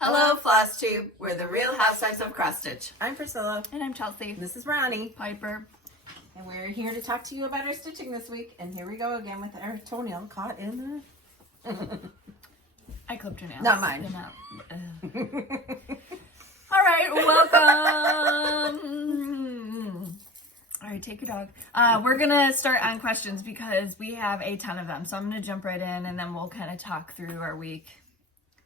Hello, Flosstube. We're the Real Housewives of Cross Stitch. I'm Priscilla. And I'm Chelsea. This is Ronnie. Piper. And we're here to talk to you about our stitching this week. And here we go again with our toenail caught in the... I clipped your nail. Not mine. All right, welcome. All right, take your dog. We're going to start on questions because we have a ton of them. So I'm going to jump right in and then we'll kind of talk through our week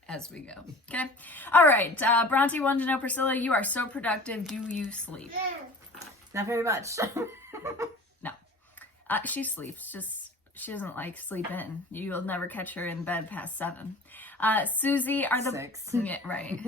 as we go. Okay. All right. Bronte wanted to know, Priscilla, you are so productive. Do you sleep? Not very much. No. She sleeps. Just she doesn't like sleeping. You'll never catch her in bed past 7. Susie, are the 6. Yeah, right.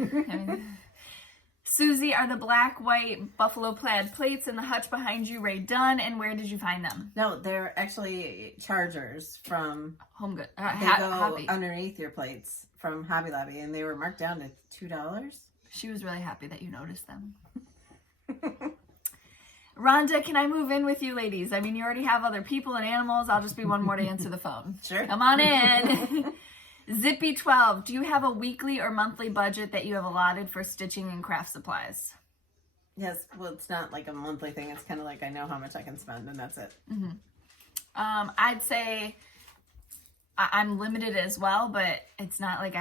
Susie, are the black, white, buffalo plaid plates in the hutch behind you Ray done? And where did you find them? No, they're actually chargers from Home Good. they go Hobby. underneath your plates from Hobby Lobby, and they were marked down to $2. She was really happy that you noticed them. Rhonda, can I move in with you ladies? I mean, you already have other people and animals. I'll just be one more to answer the phone. Sure. Come on in. Zippy12, do you have a weekly or monthly budget that you have allotted for stitching and craft supplies? Yes, well, it's not like a monthly thing. It's kind of like I know how much I can spend, and that's it. Mm-hmm. I'd say I'm limited as well, but it's not like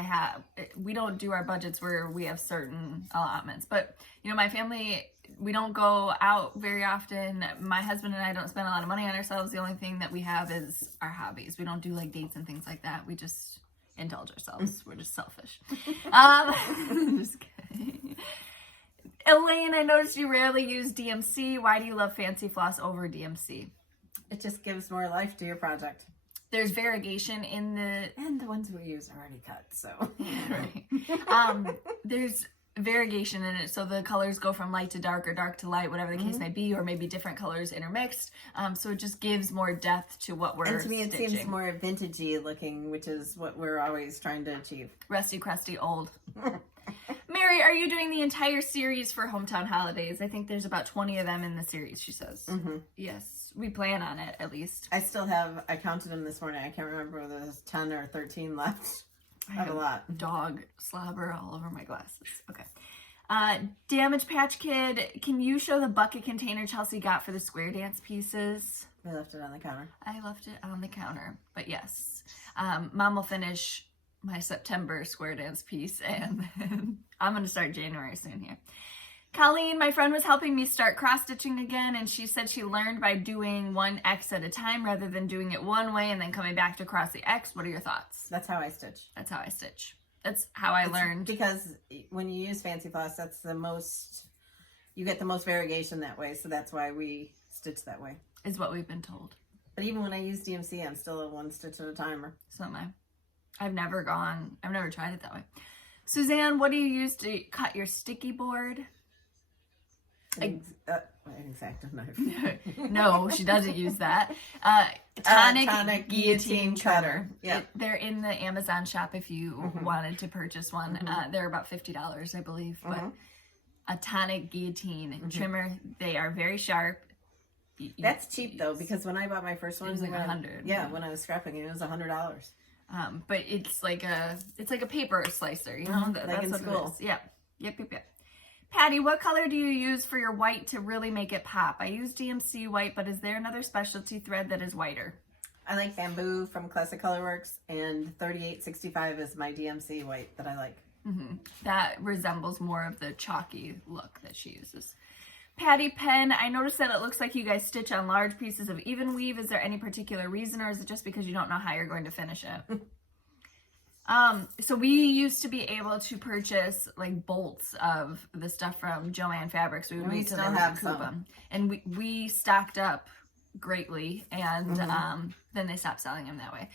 we don't do our budgets where we have certain allotments. But, you know, my family, we don't go out very often. My husband and I don't spend a lot of money on ourselves. The only thing that we have is our hobbies. We don't do like dates and things like that. We just indulge ourselves. We're just selfish. Just kidding. Elaine, I noticed you rarely use DMC. Why do you love Fancy Floss over DMC? It just gives more life to your project. There's variegation in the... And the ones we use are already cut, so... Right. There's variegation in it, so the colors go from light to dark or dark to light, whatever the case may be, or maybe different colors intermixed. So it just gives more depth to what we're And to me, it stitching. seems more vintagey looking, which is what we're always trying to achieve. Rusty, crusty, old. Mary, are you doing the entire series for Hometown Holidays? I think there's about 20 of them in the series, she says. Mm-hmm. Yes, we plan on it, at least. I still have, I counted them this morning. I can't remember whether there's 10 or 13 left. I have a lot. Dog slobber all over my glasses. Okay. Damage Patch Kid, can you show the bucket container Chelsea got for the square dance pieces? I left it on the counter. I left it on the counter, but yes. Mom will finish my September square dance piece, and I'm going to start January soon here. Colleen, my friend was helping me start cross-stitching again, and she said she learned by doing one X at a time rather than doing it one way and then coming back to cross the X. What are your thoughts? That's how I stitch. That's how I stitch. That's how I learned. Because when you use Fancy Floss, that's the most, you get the most variegation that way, so that's why we stitch that way. Is what we've been told. But even when I use DMC, I'm still a one stitch at a timer. So am I. I've never tried it that way. Suzanne, what do you use to cut your sticky board? An X-Acto knife. No, she doesn't use that. Tonic guillotine cutter. Yeah. They're in the Amazon shop if you wanted to purchase one. They're about $50, I believe. But a tonic guillotine trimmer, they are very sharp. That's cheap though, because when I bought my first one, it was like $100. Yeah, when I was scrapping it was $100. But it's like a paper slicer, you know? Like in school. Yeah. Yep. Patty, what color do you use for your white to really make it pop? I use DMC white, but is there another specialty thread that is whiter? I like Bamboo from Classic Colorworks, and 3865 is my DMC white that I like. That resembles more of the chalky look that she uses. Patty Penn, I noticed that it looks like you guys stitch on large pieces of even weave. Is there any particular reason, or is it just because you don't know how you're going to finish it? So we used to be able to purchase like bolts of the stuff from Joann Fabrics. We would wait till they would recoup them, and we stocked up greatly, and then they stopped selling them that way.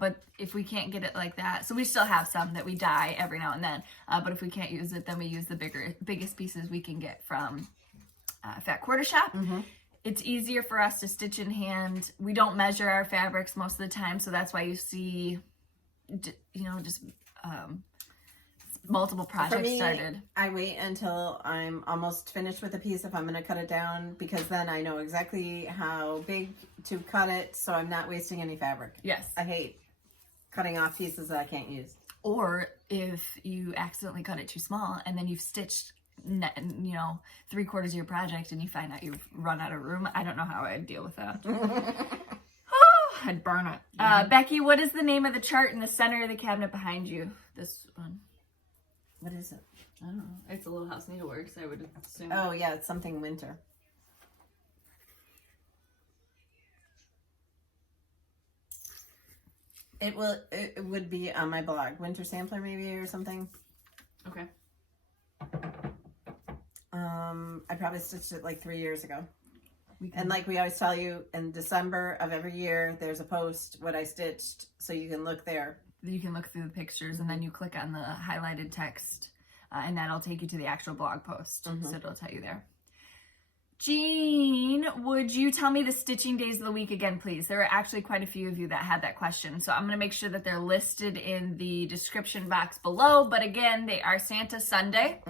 But if we can't get it like that, so we still have some that we dye every now and then. But if we can't use it, then we use the biggest pieces we can get from Fat Quarter Shop. It's easier for us to stitch in hand. We don't measure our fabrics most of the time, so that's why you see, you know, just multiple projects For me, started. I wait until I'm almost finished with a piece if I'm going to cut it down, because then I know exactly how big to cut it, so I'm not wasting any fabric. Yes. I hate cutting off pieces that I can't use. Or if you accidentally cut it too small and then you've stitched, 3/4 of your project and you find out you've run out of room. I don't know how I'd deal with that. I'd burn it. Becky, what is the name of the chart in the center of the cabinet behind you? This one. What is it? I don't know. It's a Little House Needleworks, I would assume. Oh, yeah, it's something winter. It would be on my blog. Winter Sampler maybe or something. Okay. I probably stitched it like 3 years ago. And like we always tell you, in December of every year, there's a post, what I stitched, so you can look there. You can look through the pictures and then you click on the highlighted text and that'll take you to the actual blog post. So it'll tell you there. Jean, would you tell me the stitching days of the week again, please? There are actually quite a few of you that had that question. So I'm going to make sure that they're listed in the description box below. But again, they are Santa Sunday,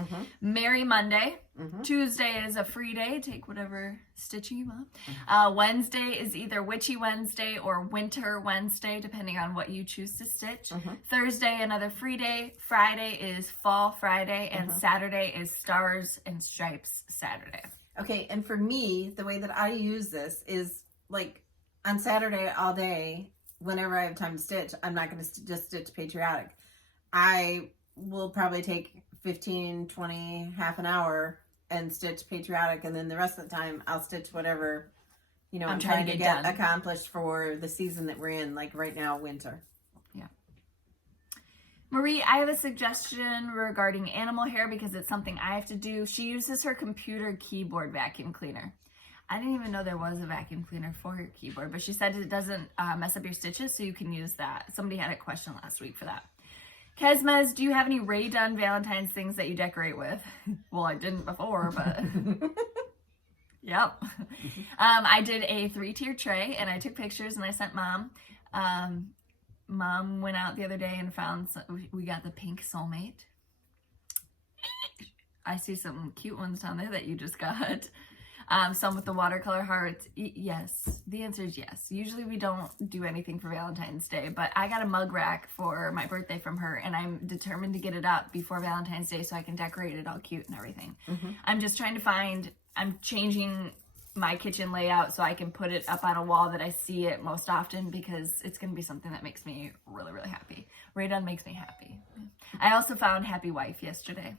Merry Monday, Tuesday is a free day. Take whatever stitching you want. Wednesday is either Witchy Wednesday or Winter Wednesday, depending on what you choose to stitch. Thursday, another free day. Friday is Fall Friday. And Saturday is Stars and Stripes Saturday. Okay, and for me, the way that I use this is like on Saturday all day, whenever I have time to stitch, I'm not going to just stitch patriotic. I will probably take 15, 20, half an hour and stitch patriotic, and then the rest of the time I'll stitch whatever, I'm trying to get accomplished for the season that we're in, like right now, winter. Marie, I have a suggestion regarding animal hair because it's something I have to do. She uses her computer keyboard vacuum cleaner. I didn't even know there was a vacuum cleaner for your keyboard, but she said it doesn't mess up your stitches, so you can use that. Somebody had a question last week for that. Kesmes, do you have any Ray Dunn Valentine's things that you decorate with? Well, I didn't before, but... Yep. I did a 3-tier tray, and I took pictures, and I sent Mom. Mom went out the other day and found we got the pink soulmate. I see some cute ones down there that you just got. Some with the watercolor hearts. Yes, the answer is yes. Usually we don't do anything for Valentine's Day, but I got a mug rack for my birthday from her, and I'm determined to get it up before Valentine's Day so I can decorate it all cute and everything. I'm just trying to find, I'm changing my kitchen layout so I can put it up on a wall that I see it most often because it's going to be something that makes me really, really happy. Ray Dunn makes me happy. I also found Happy Wife yesterday.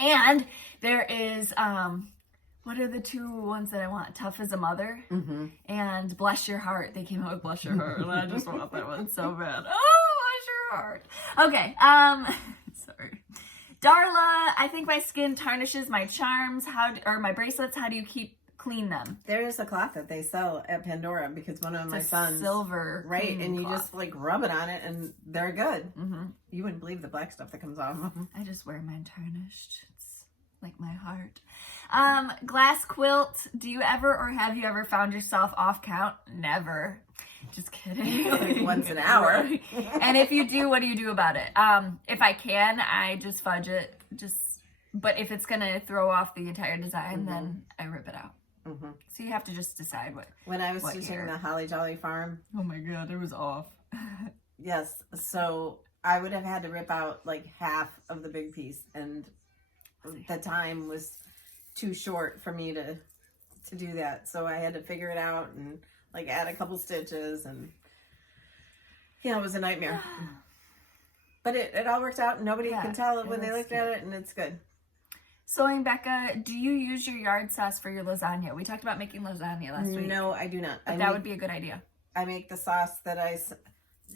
And there is, what are the two ones that I want? Tough as a Mother and Bless Your Heart. They came out with Bless Your Heart and I just want that one so bad. Oh, Bless Your Heart. Okay, sorry. Darla, I think my skin tarnishes my charms. Or my bracelets. How do you clean them? There's a cloth that they sell at Pandora because one of my sons, silver, right, and you just like rub it on it and they're good. You wouldn't believe the black stuff that comes off. I just wear mine tarnished. It's like my heart. Glass quilt. Do you ever or have you ever found yourself off count? Never. Just kidding. Like once an hour. And if you do, what do you do about it? If I can, I just fudge it. But if it's gonna throw off the entire design, then I rip it out. So you have to just decide what. When I was stitching the Jollyfarm. Oh my god, it was off. Yes, so I would have had to rip out like half of the big piece, and the time was too short for me to do that. So I had to figure it out and like add a couple stitches, and it was a nightmare. But it all worked out, and nobody can tell it when they looked at it, and it's good. Sewing Becca, do you use your yard sauce for your lasagna? We talked about making lasagna last week. No, I do not. But that would be a good idea. I make the sauce that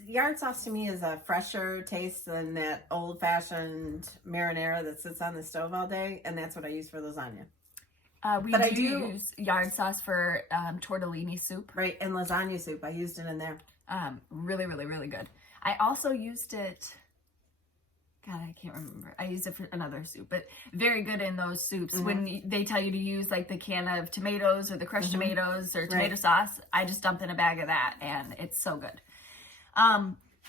yard sauce to me is a fresher taste than that old-fashioned marinara that sits on the stove all day, and that's what I use for lasagna. We do use yard sauce for tortellini soup. Right, and lasagna soup. I used it in there. Really, really, really good. I also used it... God, I can't remember. I used it for another soup, but very good in those soups. When they tell you to use like the can of tomatoes or the crushed tomatoes or tomato sauce, I just dumped in a bag of that and it's so good.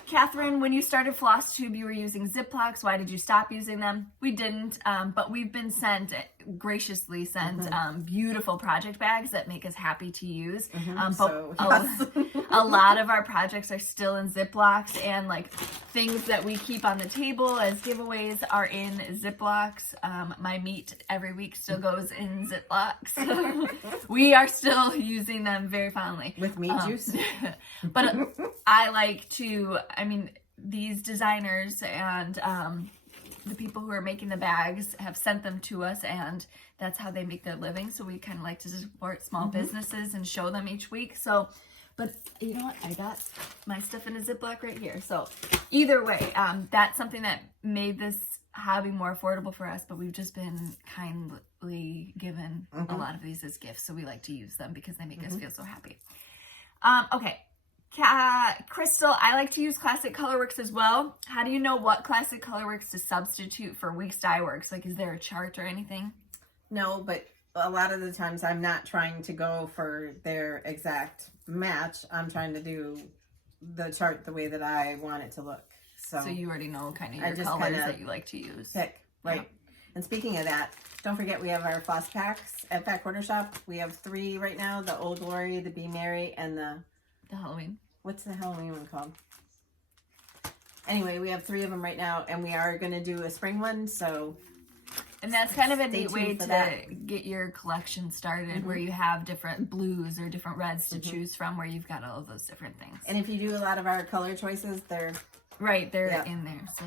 Catherine, when you started Flosstube, you were using Ziplocs. Why did you stop using them? We didn't, but we've been sent, graciously sent beautiful project bags that make us happy to use. So, a lot of our projects are still in Ziplocs, and like things that we keep on the table as giveaways are in Ziplocs. My meat every week still goes in Ziplocs. We are still using them very fondly. With meat juice? But I like to, I mean, these designers and the people who are making the bags have sent them to us, and that's how they make their living. So we kind of like to support small businesses and show them each week. So, but you know what? I got my stuff in a Ziploc right here. So either way, that's something that made this hobby more affordable for us, but we've just been kindly given a lot of these as gifts. So we like to use them because they make us feel so happy. Okay. Crystal, I like to use Classic Colorworks as well. How do you know what Classic Colorworks to substitute for Weeks Dye Works? Like, is there a chart or anything? No, but a lot of the times I'm not trying to go for their exact match. I'm trying to do the chart the way that I want it to look. So you already know kind of your colors that you like to use. Pick, right. Yeah. And speaking of that, don't forget we have our floss packs at Fat Quarter Shop. We have 3 right now, the Old Glory, the Be Merry, and the Halloween. What's the Halloween one called? Anyway, we have 3 of them right now, and we are going to do a spring one, so... And that's kind of a neat way to get your collection started, where you have different blues or different reds to choose from, where you've got all of those different things. And if you do a lot of our color choices, they're... Right, they're in there, so...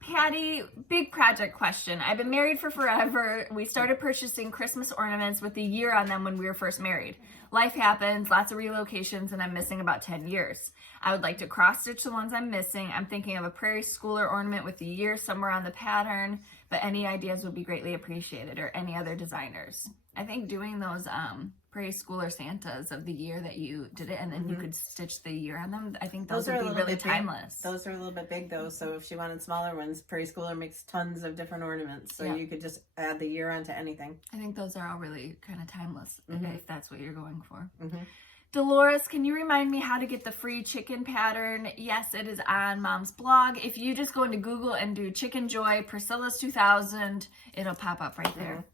Patty, big project question. I've been married for forever. We started purchasing Christmas ornaments with a year on them when we were first married. Life happens, lots of relocations, and I'm missing about 10 years. I would like to cross-stitch the ones I'm missing. I'm thinking of a prairie schooler ornament with a year somewhere on the pattern, but any ideas would be greatly appreciated, or any other designers. I think doing those prairie schooler Santas of the year that you did it, and then you could stitch the year on them, I think those would be really timeless. Those are a little bit big though, so if she wanted smaller ones, prairie schooler makes tons of different ornaments, so you could just add the year onto anything. I think those are all really kind of timeless, if that's what you're going for. Dolores, can you remind me how to get the free chicken pattern? Yes, it is on Mom's blog. If you just go into Google and do Chicken Joy Priscilla's 2000, it'll pop up right there.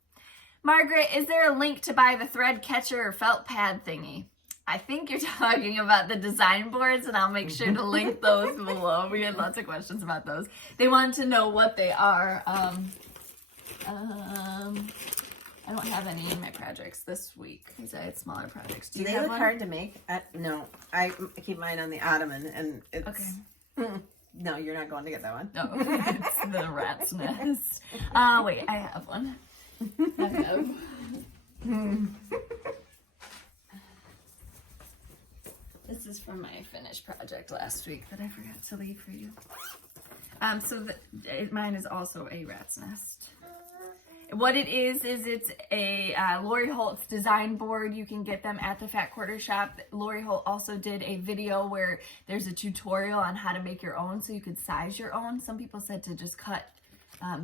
Margaret, is there a link to buy the thread catcher or felt pad thingy? I think you're talking about the design boards, and I'll make sure to link those below. We had lots of questions about those. They wanted to know what they are. I don't have any in my projects this week because I had smaller projects. Do they look hard to make? No, I keep mine on the ottoman, and it's... Okay. No, you're not going to get that one. No, it's the rat's nest. Wait, I have one. I have. This is from my finished project last week that I forgot to leave for you. Mine is also a rat's nest. What it is it's a Lori Holt's design board. You can get them at the Fat Quarter Shop. Lori Holt also did a video where there's a tutorial on how to make your own, so you could size your own. Some people said to just cut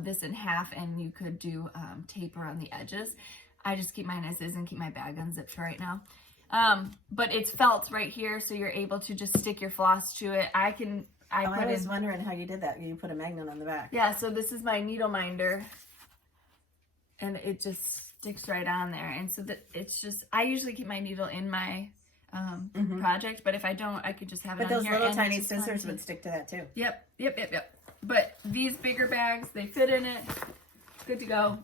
this in half, and you could do tape around the edges. I just keep mine as is and keep my bag unzipped for right now. But it's felt right here, so you're able to just stick your floss to it. I was wondering how you did that. You put a magnet on the back. Yeah, so this is my needle minder, and it just sticks right on there. And so it's just, I usually keep my needle in my project, but if I don't, I could just have it on here. But those little tiny scissors would stick to that too. Yep. But these bigger bags, they fit in it. Good to go.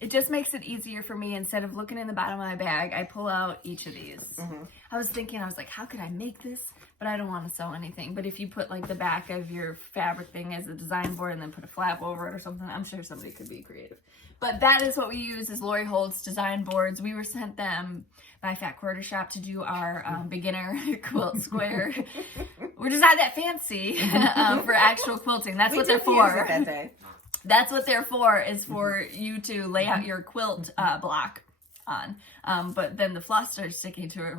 It just makes it easier for me. Instead of looking in the bottom of my bag, I pull out each of these. I was like, how could I make this? But I don't want to sew anything. But if you put like the back of your fabric thing as a design board and then put a flap over it or something, I'm sure somebody could be creative. But that is what we use as Lori Holt's design boards. We were sent them by Fat Quarter Shop to do our beginner quilt square. We're just not that fancy for actual quilting. That's what they're for. That day. That's what they're for, is for you to lay out your quilt block on. But then the floss starts sticking to it.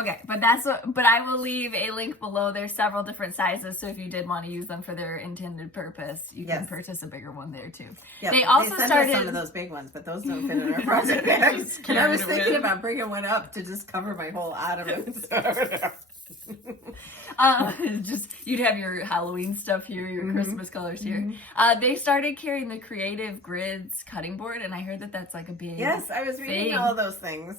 Okay, but I will leave a link below. There's several different sizes, so if you did want to use them for their intended purpose, you can purchase a bigger one there too. Yep. They also started some of those big ones, but those don't fit in our project bags. And I was thinking about bringing one up to just cover my whole ottoman. Just you'd have your Halloween stuff here, your Christmas colors here. They started carrying the Creative Grids cutting board, and I heard that that's like a big Yes, I was reading all those things.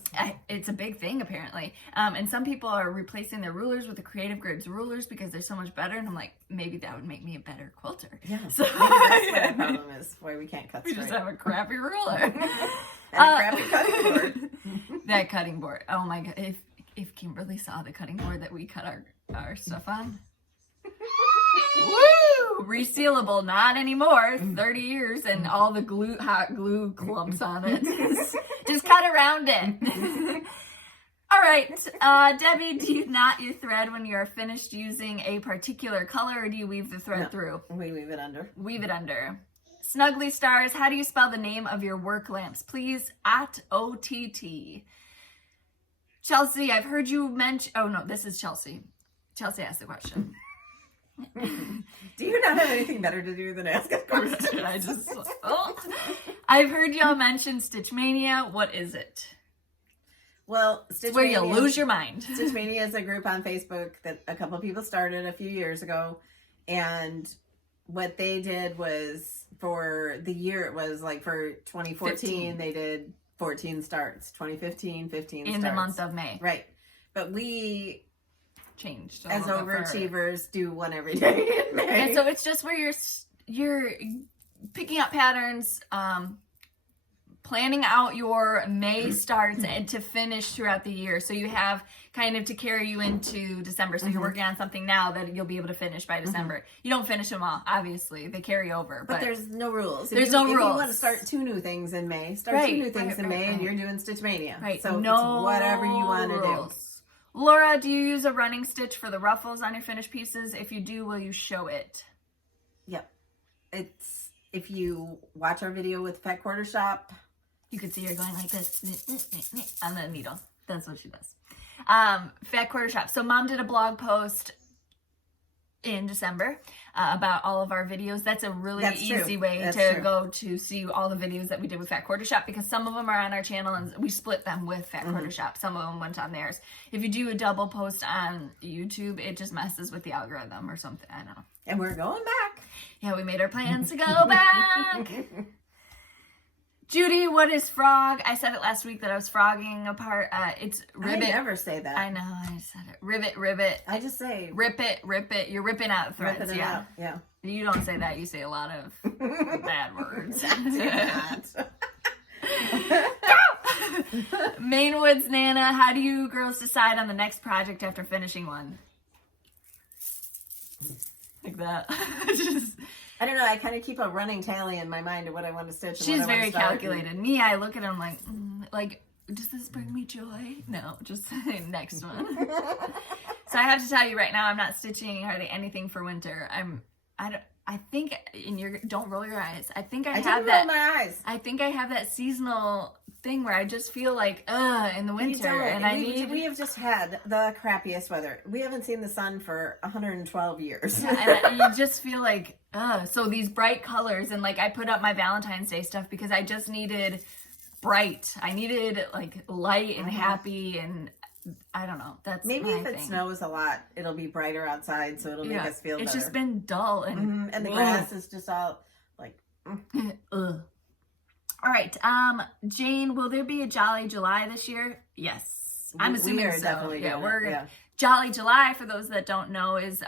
It's a big thing apparently. And some people are replacing their rulers with the Creative Grids rulers because they're so much better. And I'm like, maybe that would make me a better quilter. Yeah. So maybe that's what the problem is. Why we can't cut we straight. just have a crappy ruler And a crappy cutting board. That cutting board. Oh my god! If Kimberly saw the cutting board that we cut our stuff on. Woo! Resealable, not anymore. 30 years and all the hot glue clumps on it. Just cut around it. All right, Debbie, do you knot your thread when you are finished using a particular color, or do you weave the thread through? We weave it under. Weave it under. Snuggly Stars, how do you spell the name of your work lamps? Please, @OTT. Chelsea, I've heard you mention... Oh, no, this is Chelsea. Chelsea asked the question. Do you not have anything better to do than ask us questions? I've heard y'all mention Stitch Mania. What is it? Well, Stitch Where Mania, you lose your mind. Stitch Mania is a group on Facebook that a couple of people started a few years ago. And what they did was, for the year, it was like for 2014, 15. They did 14 starts. 2015, 15 in starts. the month of May. Right. But we, Changed. as overachievers, do one every day in May. And so it's just where you're picking up patterns, planning out your May starts and to finish throughout the year. So you have kind of to carry you into December. So you're working on something now that you'll be able to finish by December. You don't finish them all, obviously. They carry over. But there's no rules. There's no rules. If you want to start 2 new things in May, start 2 new things in May, and you're doing Stitch Mania. Right. So no it's whatever you want to do. Laura, do you use a running stitch for the ruffles on your finished pieces? If you do, will you show it? Yep. It's, if you watch our video with Fat Quarter Shop, you can see her going like this on the needle. That's what she does. Fat Quarter Shop. So Mom did a blog post in December about all of our videos. That's a really easy way to go to see all the videos that we did with Fat Quarter Shop, because some of them are on our channel and we split them with Fat Quarter Shop. Some of them went on theirs. If you do a double post on YouTube, it just messes with the algorithm or something. I don't know. And we're going back. Yeah, we made our plans to go back. Judy, what is frog? I said it last week that I was frogging apart. It's ribbit. I never say that. I know, I said it. Ribbit. I just say rip it. You're ripping out threads. ripping it out. Yeah. You don't say that. You say a lot of bad words. Mainwoods Nana, how do you girls decide on the next project after finishing one? Like that. Just... I don't know. I kind of keep a running tally in my mind of what I want to stitch. She's very calculated. Me, I look at them like, does this bring me joy? No, just next one. So I have to tell you right now, I'm not stitching hardly anything for winter. I think, don't roll your eyes. I think I have that. Roll my eyes. I think I have that seasonal thing where I just feel like, in the winter, and we have just had the crappiest weather. We haven't seen the sun for 112 years. Yeah, and you just feel like, so these bright colors, and like I put up my Valentine's Day stuff because I just needed bright. I needed like light and happy, and I don't know. That's maybe if it snows a lot, it'll be brighter outside, so it'll make us feel better. It's just been dull and and the grass is just all like. Ugh. All right, Jane, will there be a Jolly July this year? Yes, I'm assuming we are so. Definitely Yeah, Jolly July, for those that don't know, is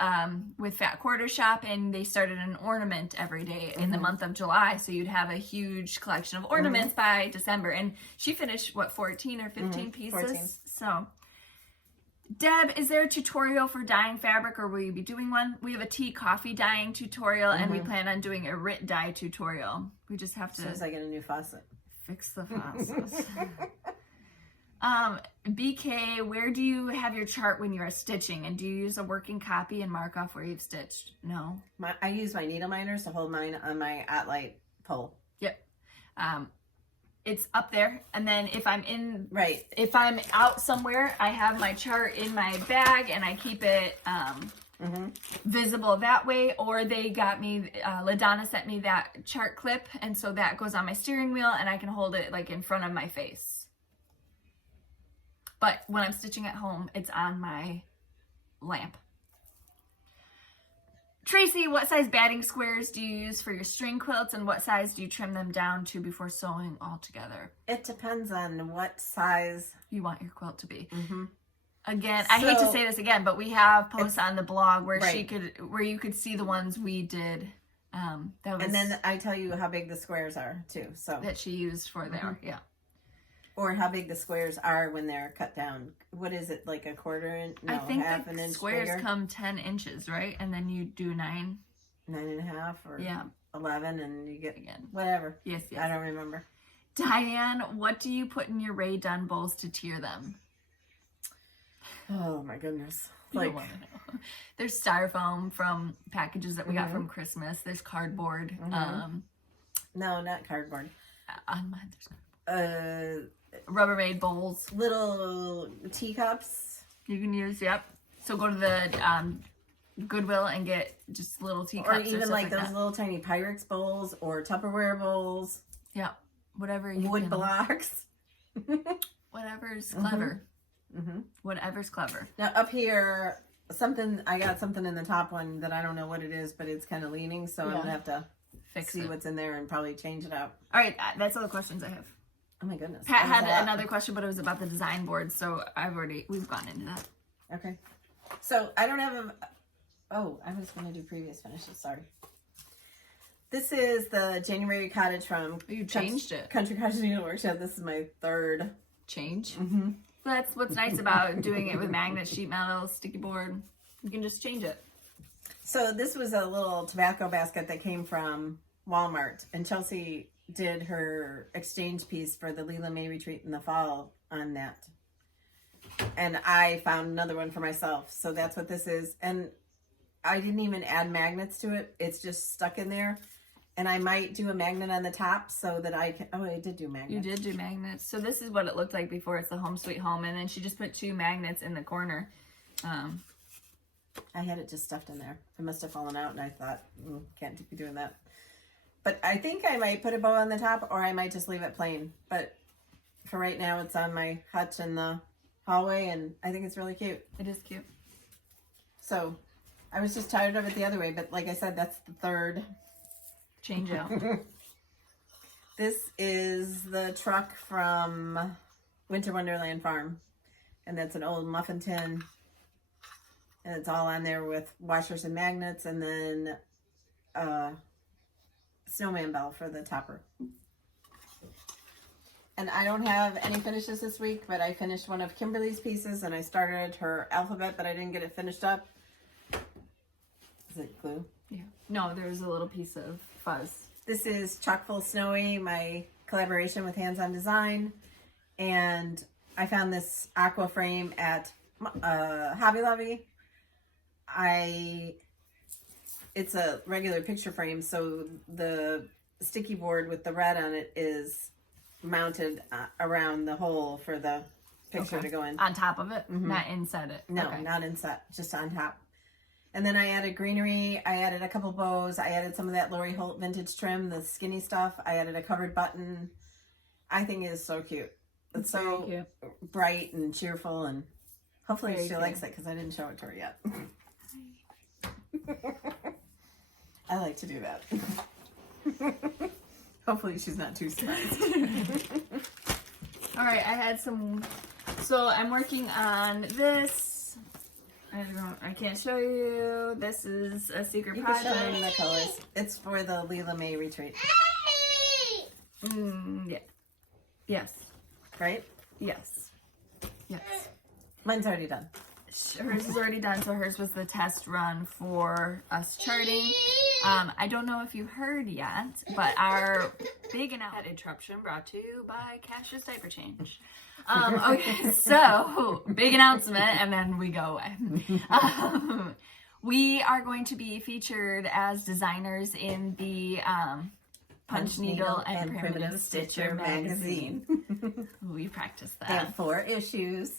with Fat Quarter Shop, and they started an ornament every day in the month of July, so you'd have a huge collection of ornaments by December. And she finished, 14 or 15 pieces? 14. So, Deb, is there a tutorial for dyeing fabric, or will you be doing one? We have a tea coffee dyeing tutorial, and we plan on doing a RIT dye tutorial. We just have to... As soon as I get a new faucet. Fix the faucet. BK, where do you have your chart when you are stitching? And do you use a working copy and mark off where you've stitched? No. I use my needle minders to hold mine on my at-light pole. Yep. It's up there. And then if I'm if I'm out somewhere, I have my chart in my bag and I keep it visible that way. Or they got me, LaDonna sent me that chart clip. And so that goes on my steering wheel and I can hold it like in front of my face. But when I'm stitching at home, it's on my lamp. Tracy, what size batting squares do you use for your string quilts, and what size do you trim them down to before sewing all together? It depends on what size you want your quilt to be. Mm-hmm. Again, I hate to say this again, but we have posts on the blog where right. where you could see the ones we did. And then I tell you how big the squares are too. So that she used for there, yeah. Or how big the squares are when they're cut down. What is it, like a quarter inch? No, I think half the an inch squares bigger? come 10 inches, right? And then you do 9. 9.5 or 11, and you get again whatever. Yes. I don't remember. Diane, what do you put in your Ray Dunn bowls to tier them? Oh my goodness. You don't want to know. There's styrofoam from packages that we got from Christmas. There's cardboard. No, not cardboard. On mine, there's cardboard. Rubbermaid bowls. Little teacups. You can use, yep. So go to the Goodwill and get just little teacups. Or even like those little tiny Pyrex bowls or Tupperware bowls. Yeah. Whatever you Wood blocks. Whatever's clever. Whatever's clever. Now up here, I got something in the top one that I don't know what it is, but it's kind of leaning, so I'm gonna have to see what's in there and probably change it out. All right, that's all the questions I have. Oh my goodness. Pat had another question, but it was about the design board, so we've gone into that. Okay. So I don't have I was gonna do previous finishes, sorry. This is the January cottage from You changed it. Country Cottage Needle Workshop. This is my third change. That's what's nice about doing it with magnets, sheet metal, sticky board. You can just change it. So this was a little tobacco basket that came from Walmart, and Chelsea did her exchange piece for the Leela May retreat in the fall on that. And I found another one for myself. So that's what this is. And I didn't even add magnets to it. It's just stuck in there. And I might do a magnet on the top so that I can... Oh, I did do magnets. You did do magnets. So this is what it looked like before. It's the Home Sweet Home. And then she just put 2 magnets in the corner. I had it just stuffed in there. It must have fallen out, and I thought, can't be doing that. But I think I might put a bow on the top, or I might just leave it plain. But for right now, it's on my hutch in the hallway, and I think it's really cute. It is cute. So I was just tired of it the other way, but like I said, that's the third change out. This is the truck from Winter Wonderland Farm, and that's an old muffin tin, and it's all on there with washers and magnets, and then snowman bell for the topper. And I don't have any finishes this week, but I finished one of Kimberly's pieces, and I started her alphabet, but I didn't get it finished up. Is it glue? Yeah. No, there's a little piece of fuzz. This is Chock Full Snowy, my collaboration with Hands On Design. And I found this aqua frame at Hobby Lobby. It's a regular picture frame, so the sticky board with the red on it is mounted around the hole for the picture to go in. On top of it? Not inside it? No, not inside, just on top. And then I added greenery, I added a couple bows, I added some of that Lori Holt vintage trim, the skinny stuff. I added a covered button. I think it is so cute. It's so cute. Bright and cheerful, and hopefully she likes it because I didn't show it to her yet. I like to do that. Hopefully she's not too surprised. All right, I had some, so I'm working on this. I can't show you. This is a secret project. You can show them the colors. It's for the Leela May retreat. Yeah. Yes. Right? Yes. Yes. Mine's already done. Hers is already done, so hers was the test run for us charting. I don't know if you heard yet, but our big interruption brought to you by Cash's Diaper Change. Okay, so big announcement, and then we go away. We are going to be featured as designers in the Punch Needle and Primitive Stitcher magazine. We practiced that. They have 4 issues.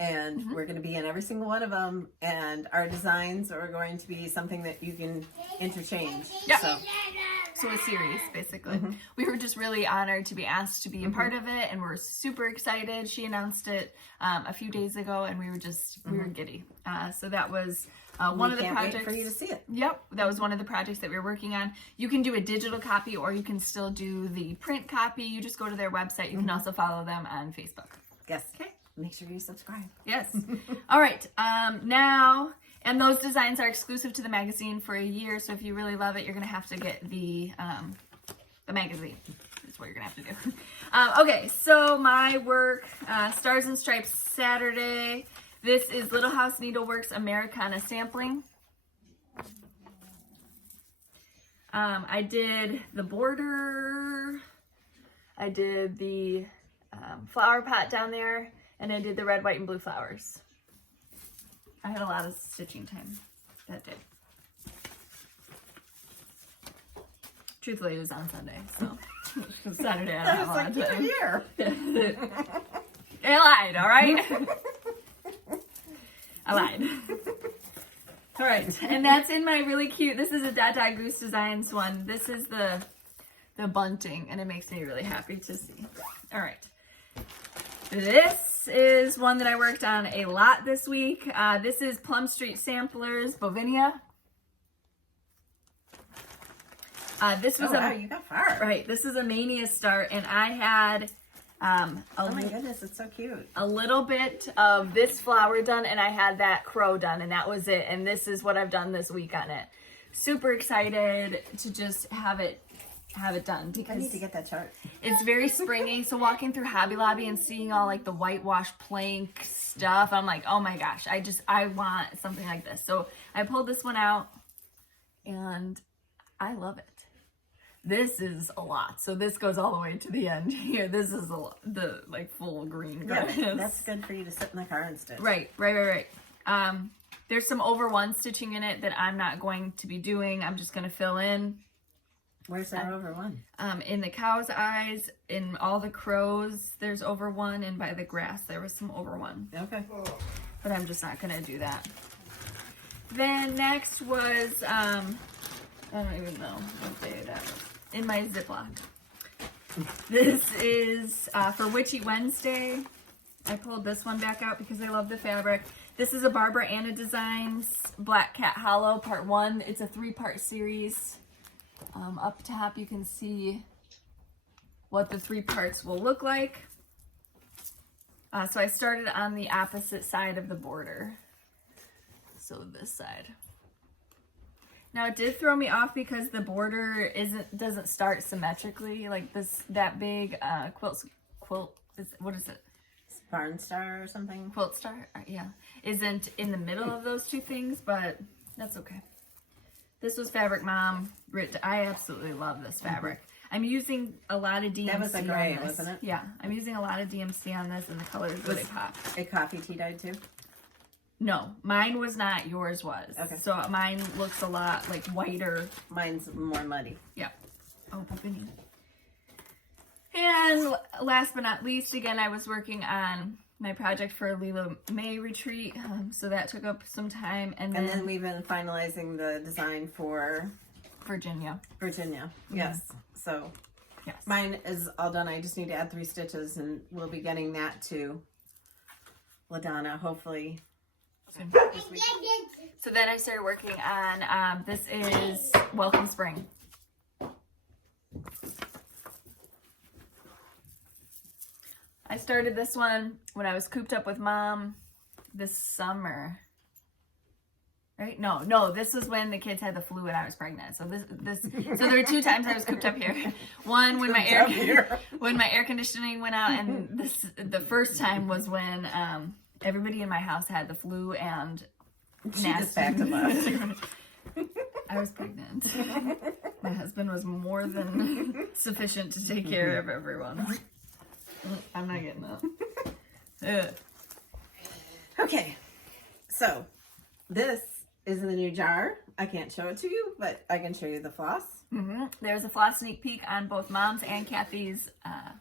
And we're going to be in every single one of them. And our designs are going to be something that you can interchange. Yeah. So a series, basically. We were just really honored to be asked to be a part of it. And we're super excited. She announced it a few days ago. And we were just, we were giddy. So that was One of the can't projects wait for you to see it. Yep, that was one of the projects that we were working on. You can do a digital copy, or you can still do the print copy. You just go to their website. You can also follow them on Facebook. Yes. Okay. Make sure you subscribe. Yes. All right. Now, and those designs are exclusive to the magazine for a year. So if you really love it, you're gonna have to get the magazine. That's what you're gonna have to do. Okay. So my work, Stars and Stripes Saturday. This is Little House Needleworks Americana sampling. I did the border. I did the flower pot down there. And I did the red, white, and blue flowers. I had a lot of stitching time that day. Truthfully, it was on Sunday, so Saturday I don't have a lot of time. Here. I lied, all right? I lied. All right, and that's in my really cute, this is a Dot Dot Goose Designs one. This is the bunting, and it makes me really happy to see. All right. This is one that I worked on a lot this week. This is Plum Street Samplers, Bovania. This was wow, you got far. Right, this is a Mania start, and I had oh my goodness, it's so cute. A little bit of this flower done, and I had that crow done, and that was it. And this is what I've done this week on it. Super excited to just have it done, because I need to get that chart. It's very springy. So walking through Hobby Lobby and seeing all like the whitewash plank stuff, I'm like, oh my gosh, I want something like this. So I pulled this one out, and I love it. This is a lot. So this goes all the way to the end here. This is the like full green. Yeah, that's good for you to sit in the car and stitch. Right. There's some over one stitching in it that I'm not going to be doing. I'm just going to fill in. Where's that over one? In the cow's eyes, in all the crows, there's over one, and by the grass, there was some over one. Okay. But I'm just not going to do that. Then next was, I don't even know what day that was. In my Ziploc. This is for Witchy Wednesday. I pulled this one back out because I love the fabric. This is a Barbara Anna Designs Black Cat Hollow Part 1. It's a 3-part series. Up top you can see what the 3 parts will look like. So I started on the opposite side of the border. So this side. Now it did throw me off because the border doesn't start symmetrically, like that big quilt what is it? Barn Star or something? Quilt Star, yeah, isn't in the middle of those two things, but that's okay. This was Fabric Mom. I absolutely love this fabric. I'm using a lot of DMC. That was a gray, on this. wasn't it? Yeah, I'm using a lot of DMC on this, and the colors really pop. A coffee tea dyed too? No, mine was not. Yours was. Okay. So mine looks a lot like whiter. Mine's more muddy. Yeah. Oh, Bovania. And last but not least, again, I was working on my project for a Lila May retreat, so that took up some time. And then we've been finalizing the design for Virginia. Mm-hmm. Yes. So yes, mine is all done. I just need to add 3 stitches, and we'll be getting that to LaDonna hopefully soon. This week. So then I started working on this is Welcome Spring. I started this one when I was cooped up with Mom this summer. Right? No, this was when the kids had the flu and I was pregnant. So so there were 2 times I was cooped up here. One when my air conditioning went out, and the first time was when everybody in my house had the flu and she just backed them up. I was pregnant. My husband was more than sufficient to take care of everyone. I'm not getting that. Okay, so this is in the new jar. I can't show it to you, but I can show you the floss. Mm-hmm. There's a floss sneak peek on both Mom's and Kathy's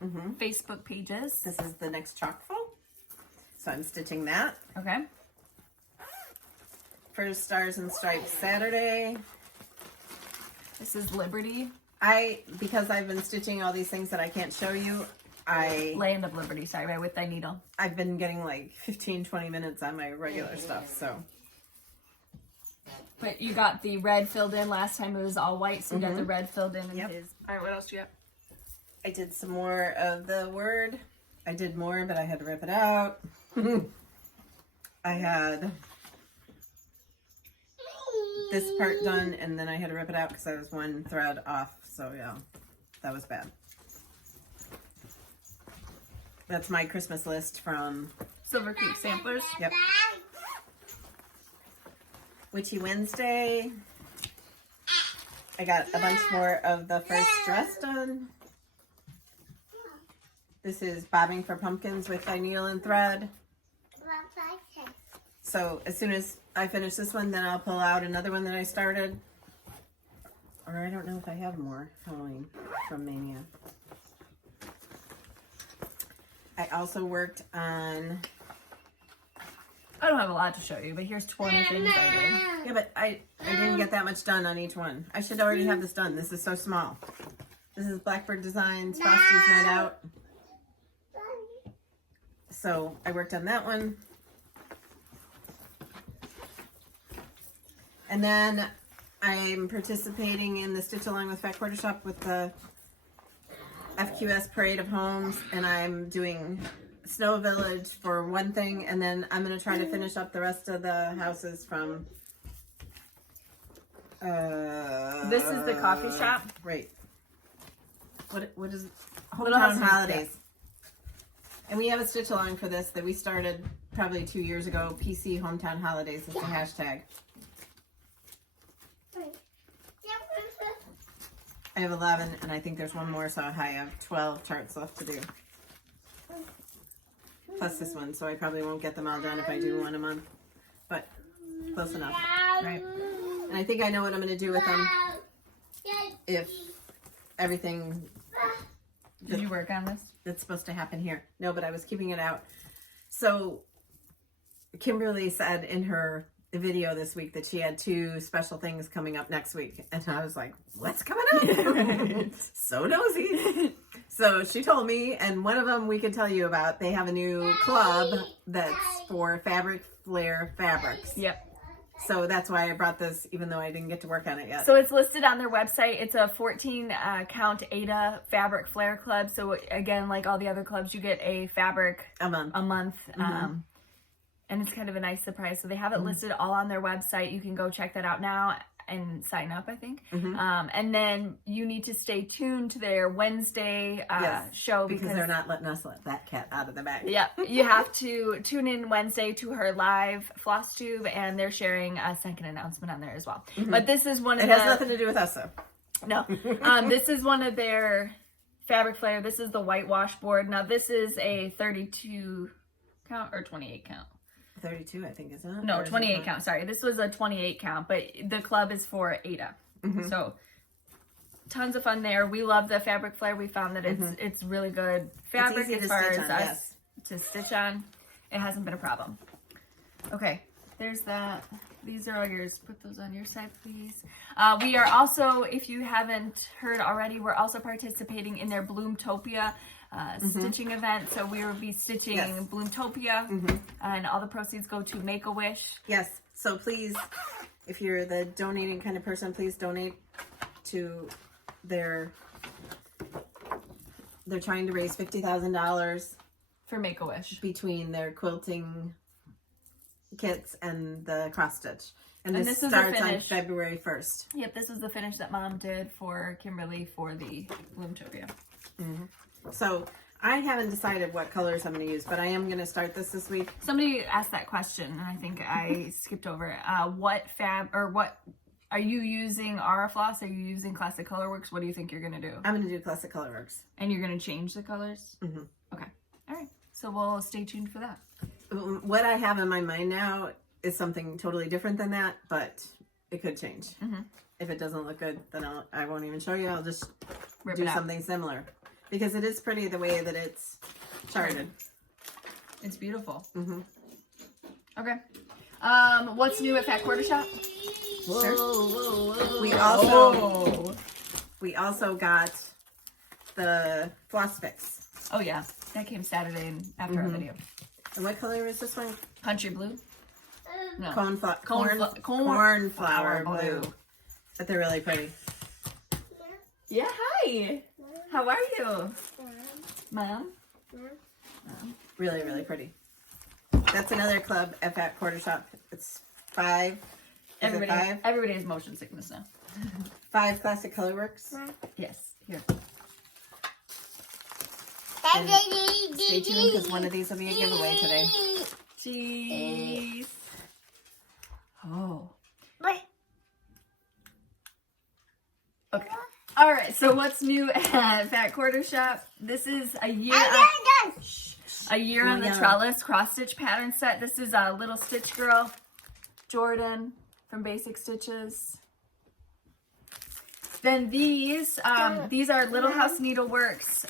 Facebook pages. This is the next chock-full. So I'm stitching that. Okay. For Stars and Stripes Saturday. This is Liberty. Because I've been stitching all these things that I can't show you, Land of Liberty, sorry, right, with thy needle. I've been getting like 15-20 minutes on my regular stuff, so But you got the red filled in. Last time it was all white, so you got the red filled in. Yep. All right, what else do you got? I did some more of the word. I did more, but I had to rip it out. I had this part done, and then I had to rip it out because I was one thread off. So yeah, that was bad. That's my Christmas list from Silver Creek Samplers. Yep. Witchy Wednesday. I got a bunch more of the first dress done. This is bobbing for pumpkins with my needle and thread. So as soon as I finish this one, then I'll pull out another one that I started. Or I don't know if I have more Halloween from Mania. I also worked on... I don't have a lot to show you, but here's 20 things I did. Yeah, but I didn't get that much done on each one. I should already have this done. This is so small. This is Blackbird Designs, Frosty's Night Out. So I worked on that one. And then I'm participating in the Stitch Along with Fat Quarter Shop with the FQS Parade of Homes, and I'm doing Snow Village for one thing, and then I'm going to try to finish up the rest of the houses from This is the coffee shop. Right. What is it? Little Hometown House Holidays. And we have a stitch along for this that we started probably 2 years ago. PC Hometown Holidays is the hashtag. I have 11, and I think there's one more, so I have 12 charts left to do. Plus this one, so I probably won't get them all done if I do one a month. But close enough. Right. And I think I know what I'm going to do with them if everything... Did you work on this? That's supposed to happen here. No, but I was keeping it out. So Kimberly said in her video this week that she had 2 special things coming up next week. And I was like, what's coming up? So nosy. So she told me, and one of them we can tell you about. They have a new club that's for fabric flare fabrics. Yep. So that's why I brought this, even though I didn't get to work on it yet. So it's listed on their website. It's a 14 count Ada fabric flare club. So again, like all the other clubs, you get a fabric a month. Mm-hmm. And it's kind of a nice surprise. So they have it listed all on their website. You can go check that out now and sign up, I think. And then you need to stay tuned to their Wednesday show because they're not letting us let that cat out of the bag. Yeah, you have to tune in Wednesday to her live Flosstube, and they're sharing a second announcement on there as well. But this is one of It has nothing to do with us, though. No. This is one of their fabric flare. This is the whitewash board. Now, this is a 32 count or 28 count. 32, I think, isn't it? No, 28 count. Sorry, this was a 28 count, but the club is for Ada. So tons of fun there. We love the fabric flare. We found that it's really good fabric as far as us to stitch on. It hasn't been a problem. Okay, there's that. These are all yours. Put those on your side, please. We are also, if you haven't heard already, we're also participating in their Bloomtopia stitching event. So we will be stitching Bloomtopia, and all the proceeds go to Make-A-Wish. Yes. So please, if you're the donating kind of person, please donate to their... They're trying to raise $50,000 for Make-A-Wish between their quilting kits and the cross stitch. And this is starts on February 1st. Yep, this is the finish that Mom did for Kimberly for the Bloomtopia. So I haven't decided what colors I'm going to use, but I am going to start this week. Somebody asked that question, and I think I skipped over it. What are you using? Aura Floss? Are you using Classic Colorworks? What do you think you're going to do? I'm going to do Classic Colorworks. And you're going to change the colors? Okay. All right. So we'll stay tuned for that. What I have in my mind now is something totally different than that, but it could change. If it doesn't look good, then I won't even show you. I'll just do something similar. Because it is pretty the way that it's charted. It's beautiful. Okay. What's new at Fat Quarter Shop? Sure. We also got the Floss Fix. Oh yeah, that came Saturday after our video. And what color is this one? Country Blue. No. Cornflower blue. But they're really pretty. Yeah, hi. How are you? Mom? Really, really pretty. That's another club at Quarter Shop. It's 5. Everybody has motion sickness now. 5 Classic Colorworks. Yes. Here. And stay tuned because one of these will be a giveaway today. Jeez. Oh. Okay. All right. So what's new at Fat Quarter Shop? This is a year on the trellis cross stitch pattern set. This is a little stitch girl, Jordan from Basic Stitches. Then these are Little House Needleworks.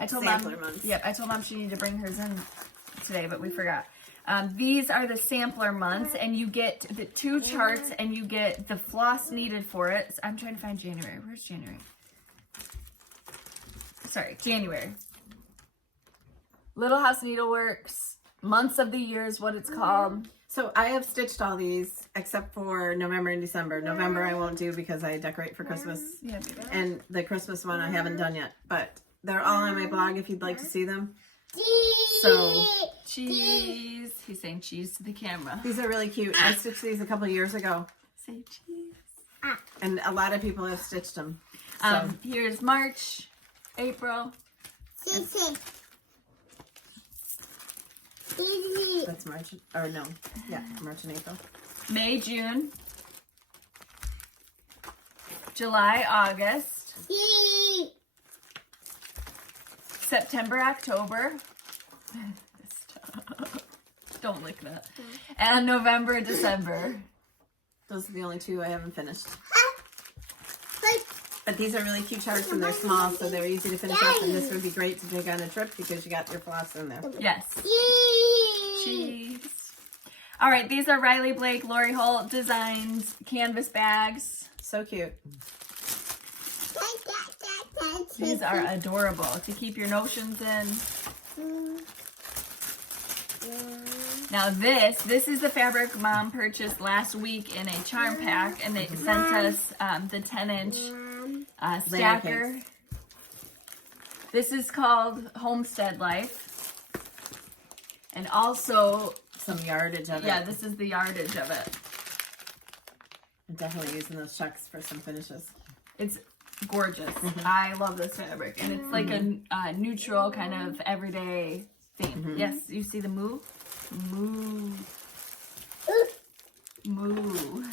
I told Mom. Yep, I told Mom she needed to bring hers in today, but we forgot. These are the sampler months, and you get the 2 charts, and you get the floss needed for it. So I'm trying to find January. Where's January? Sorry, January. Little House Needleworks, months of the year is what it's called. So I have stitched all these except for November and December. November I won't do because I decorate for Christmas. Yeah, and the Christmas one I haven't done yet, but they're all on my blog if you'd like to see them. So cheese. He's saying cheese to the camera. These are really cute. I stitched these a couple years ago. Say cheese. And a lot of people have stitched them. So. Here's March, April. That's March, or no, yeah, March and April. May, June. July, August. September, October. Don't lick that. And November, December. Those are the only 2 I haven't finished. But these are really cute charts and they're small, so they're easy to finish up. And this would be great to take on a trip because you got your floss in there. Yes. Cheese. All right, these are Riley Blake, Lori Holt designed canvas bags. So cute. These are adorable to keep your notions in. Now this is the fabric Mom purchased last week in a charm pack, and they sent us the 10-inch stacker. This is called Homestead Lights, and also some yardage of it. Yeah, this is the yardage of it. I'm definitely using those chucks for some finishes. It's gorgeous. I love this fabric, and it's like a neutral kind of everyday theme. Yes, you see the moo? Moo. Moo.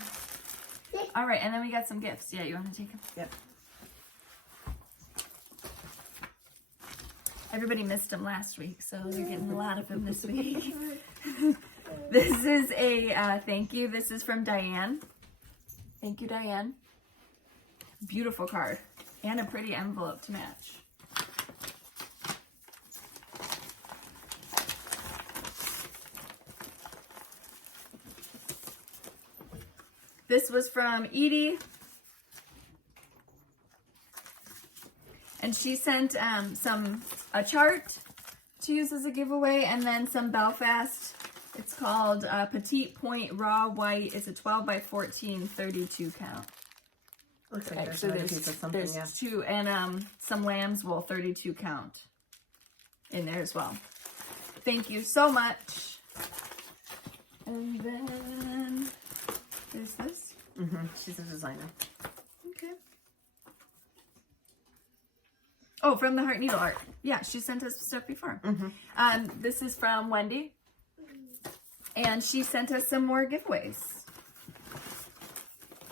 All right, and then we got some gifts. Yeah, you want to take them? Yep. Everybody missed them last week, so they're getting a lot of them this week. This is a thank you. This is from Diane. Thank you, Diane. Beautiful card. And a pretty envelope to match. This was from Edie. And she sent a chart to use as a giveaway, and then some Belfast. It's called Petite Point Raw White. It's a 12 by 14, 32 count. Looks like Okay, there's so another piece of something, there's yeah. 2, and some lamb's wool 32 count in there as well. Thank you so much. And then there's this. She's a designer. Okay. Oh, from the Heart Needle Art. Yeah, she sent us stuff before. This is from Wendy. And she sent us some more giveaways.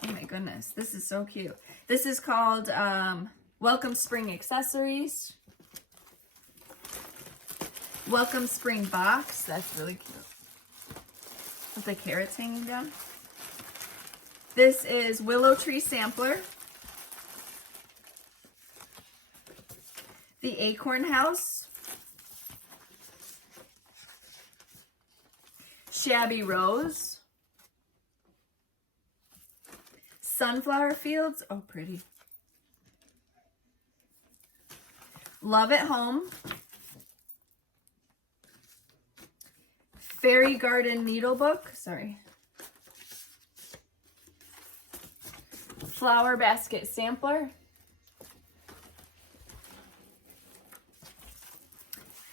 Oh my goodness, this is so cute. This is called Welcome Spring Accessories. Welcome Spring Box. That's really cute. With the carrots hanging down. This is Willow Tree Sampler. The Acorn House. Shabby Rose. Sunflower Fields. Oh, pretty. Love at Home. Fairy Garden Needle Book. Sorry. Flower Basket Sampler.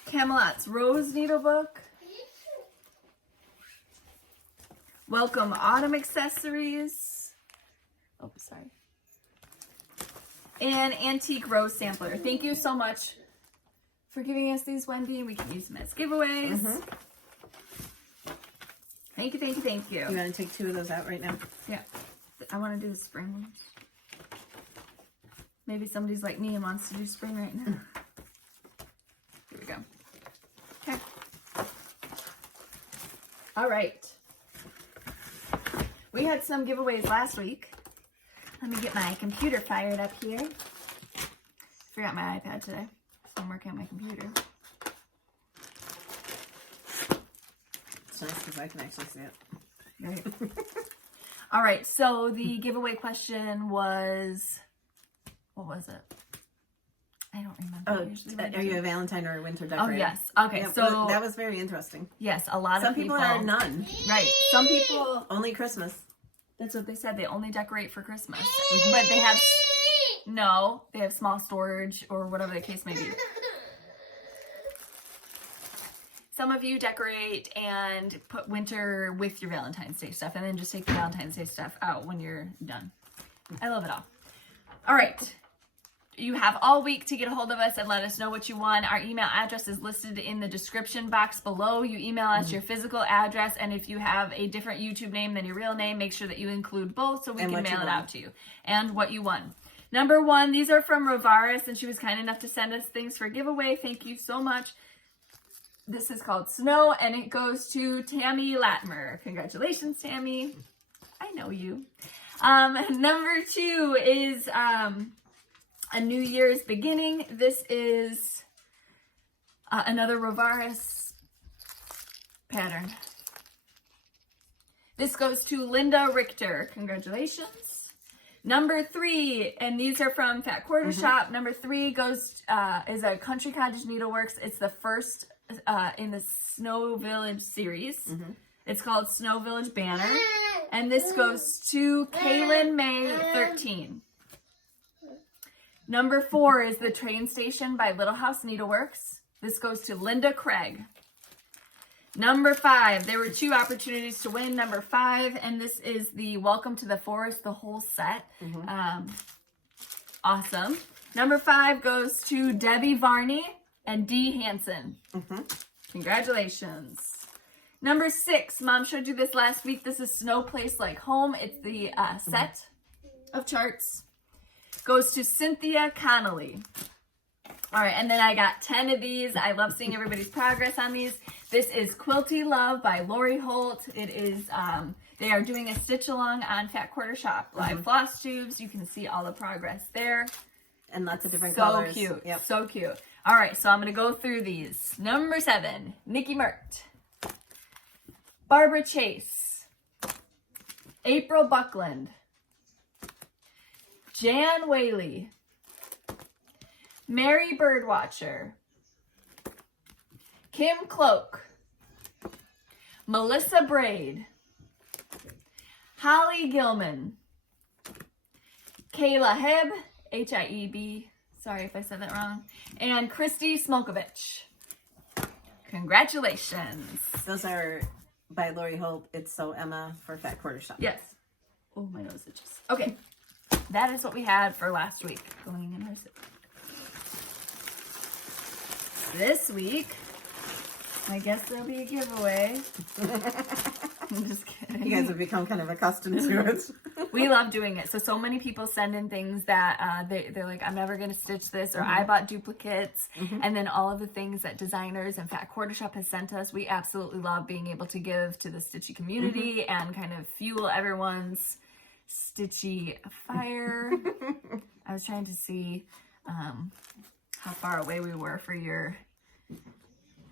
Camelot's Rose Needle Book. Welcome Autumn Accessories. Oh, sorry. And Antique Rose Sampler. Thank you so much for giving us these, Wendy. We can use them as giveaways. Thank you, thank you, thank you. You want to take 2 of those out right now? Yeah. I want to do the spring ones. Maybe somebody's like me and wants to do spring right now. Here we go. Okay. All right. We had some giveaways last week. Let me get my computer fired up here. Forgot my iPad today, so I'm working on my computer. It's nice because I can actually see it. Right. All right, so the giveaway question was, what was it? I don't remember. Are you a Valentine or a winter Oh, decorator? yes. Okay, Yeah, so that was very interesting. yes, a lot Some of people are none. Right. Some people, Only Christmas. that's what they said. They only decorate for Christmas, but they have they have small storage or whatever the case may be. Some of you decorate and put winter with your Valentine's Day stuff and then just take the Valentine's Day stuff out when you're done. I love it all. All right. You have all week to get a hold of us and let us know what you want. Our email address is listed in the description box below. You email us your physical address, and if you have a different YouTube name than your real name, make sure that you include both so we can mail it out to you. And what you won. Number 1, these are from Rovaris, and she was kind enough to send us things for giveaway. Thank you so much. This is called Snow, and it goes to Tammy Latimer. Congratulations, Tammy. I know you. Number 2 is a New Year's beginning. This is another Rovaris pattern. This goes to Linda Richter. Congratulations. Number 3, and these are from Fat Quarter Shop. Number 3 goes is a Country Cottage Needleworks. It's the first in the Snow Village series. It's called Snow Village Banner. And this goes to Kaylin May 13. Number 4 is the Train Station by Little House Needleworks. This goes to Linda Craig. Number 5, there were 2 opportunities to win. Number 5, and this is the Welcome to the Forest, the whole set. Awesome. Number 5 goes to Debbie Varney and Dee Hansen. Congratulations. Number 6, Mom showed you this last week. This is Snow Place Like Home. It's the set of charts. Goes to Cynthia Connolly. All right, and then I got 10 of these. I love seeing everybody's progress on these. This is Quilty Love by Lori Holt. It is, they are doing a stitch along on Fat Quarter Shop live floss tubes. You can see all the progress there. And lots of different colors. So cute. Yep. So cute. All right, so I'm going to go through these. Number 7, Nikki Mert. Barbara Chase. April Buckland. Jan Whaley. Mary Birdwatcher. Kim Cloak. Melissa Braid. Holly Gilman. Kayla Heb, Hieb, sorry if I said that wrong, and Christy Smolkovich. Congratulations. Those are by Lori Holt. It's So Emma for Fat Quarter Shop. Yes. Oh, my nose itches. Okay. That is what we had for last week. Going in her soup. This week, I guess there'll be a giveaway. I'm just kidding. You guys have become kind of accustomed to it. We love doing it. So many people send in things that they're like, I'm never going to stitch this, or I bought duplicates. And then all of the things that designers and Fat Quarter Shop has sent us, we absolutely love being able to give to the stitchy community and kind of fuel everyone's stitchy fire. I was trying to see how far away we were for your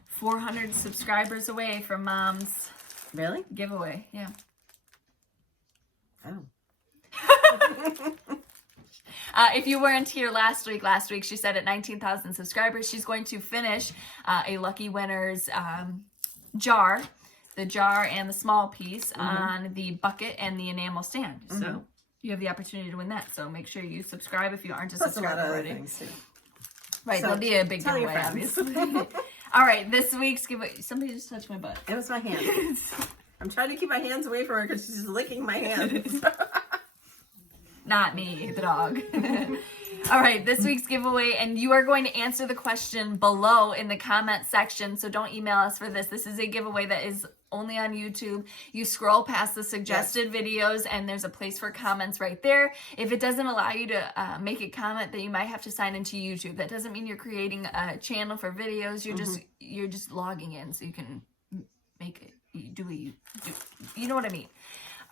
400 subscribers away from Mom's Really? giveaway. Yeah. Oh. If you weren't here last week she said at 19,000 subscribers, she's going to finish a lucky winner's jar. the jar and the small piece on the bucket and the enamel stand. So you have the opportunity to win that. So make sure you subscribe if you aren't a subscriber already. Things too. Right, So, there'll be a big giveaway, obviously. All right, this week's giveaway. Somebody just touched my butt. It was my hand. I'm trying to keep my hands away from her because she's licking my hands. Not me, the dog. All right, this week's giveaway, and you are going to answer the question below in the comment section, so don't email us for this. This is a giveaway that is only on YouTube. You scroll past the suggested videos, and there's a place for comments right there. If it doesn't allow you to make a comment, then you might have to sign into YouTube. That doesn't mean you're creating a channel for videos. You're just logging in so you can make it. You do what you do. You know what I mean.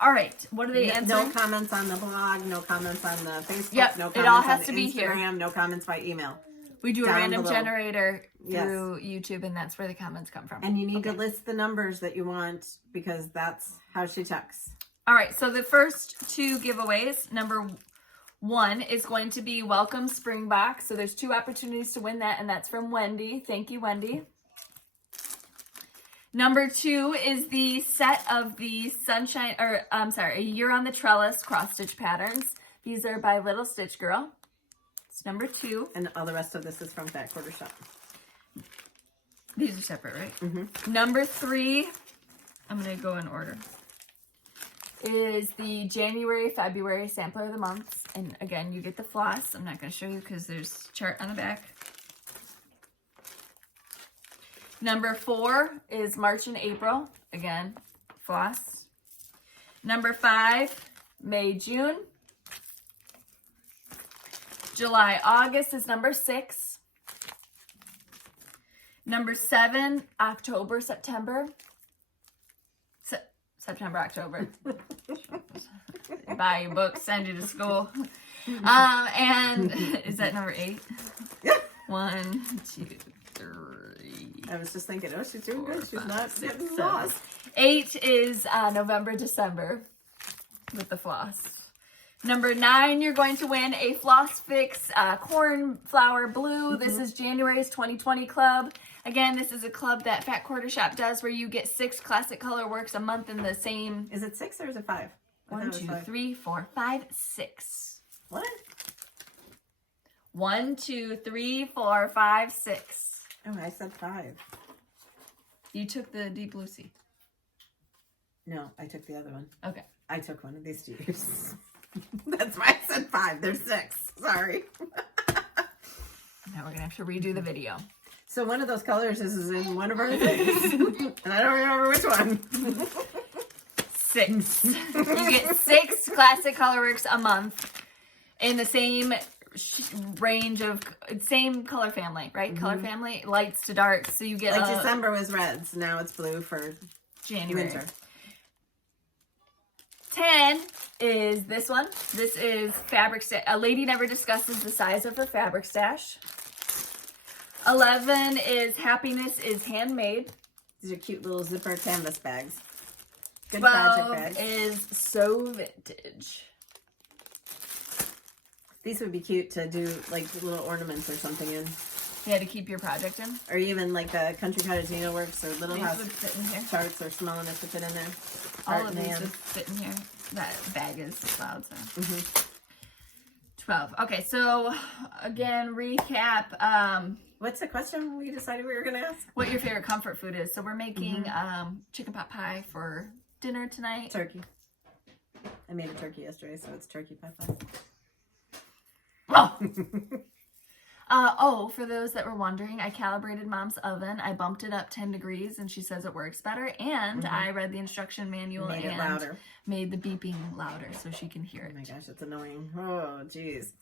All right, what are they answering? No comments on the blog, no comments on the Facebook, no comments it all has on to be Instagram, here. no comments by email. We do a random below. generator through YouTube, and that's where the comments come from. And you need to list the numbers that you want because that's how she checks. All right, so the first two giveaways, number one is going to be Welcome Spring Box. So there's 2 opportunities to win that, and that's from Wendy. Thank you, Wendy. Number 2 is the set of the Sunshine, or I'm sorry, A Year on the Trellis cross-stitch patterns. These are by Little Stitch Girl. It's number 2. And all the rest of this is from Fat Quarter Shop. These are separate, right? Number 3, I'm going to go in order, is the January, February Sampler of the Months. And again, you get the floss. I'm not going to show you because there's a chart on the back. Number 4 is March and April. Again, floss. Number 5, May, June. July, August is number 6. Number 7, October, September. September, October. Buy your books, send you to school. And is that number 8? 1, 2, 3. I was just thinking, oh, she's doing good. She's 5, not 6, getting 7. lost. 8 is November, December with the floss. Number 9, you're going to win a Floss Fix Cornflower Blue. This is January's 2020 club. Again, this is a club that Fat Quarter Shop does where you get 6 classic color works a month in the same. Is it 6 or is it 5? 1, 2, 3, 4, 5, 6. What? 1, 2, 3, 4, 5, 6. Oh, I said 5. You took the deep blue sea. No, I took the other one. Okay. I took one of these 2 years. That's why I said 5. There's 6. Sorry. Now we're going to have to redo the video. So one of those colors is in one of our things. And I don't remember which one. 6. You get 6 classic colorworks a month in the same range of, same color family, right? Color family, lights to darks. So you get like December was reds. Now it's blue for January. winter. 10 is this one. This is fabric stash. A lady never discusses the size of her fabric stash. 11 is Happiness is Handmade. These are cute little zipper canvas bags. Good 12 project bags. is So Vintage. These would be cute to do like little ornaments or something in. You had to keep your project in. Or even like the Country Cottage Needleworks or Little These House would fit in here. charts are small enough to fit in there. All of these would fit in here. That bag is loud, so. 12. Okay, so again, recap. What's the question we decided we were going to ask? What your favorite comfort food is. So we're making chicken pot pie for dinner tonight. Turkey. I made a turkey yesterday, so it's turkey pot pie. Oh, for those that were wondering, I calibrated Mom's oven. I bumped it up 10 degrees, and she says it works better. And I read the instruction manual Made it and louder. made the beeping louder so she can hear it. Oh my gosh, it's annoying. Oh, geez.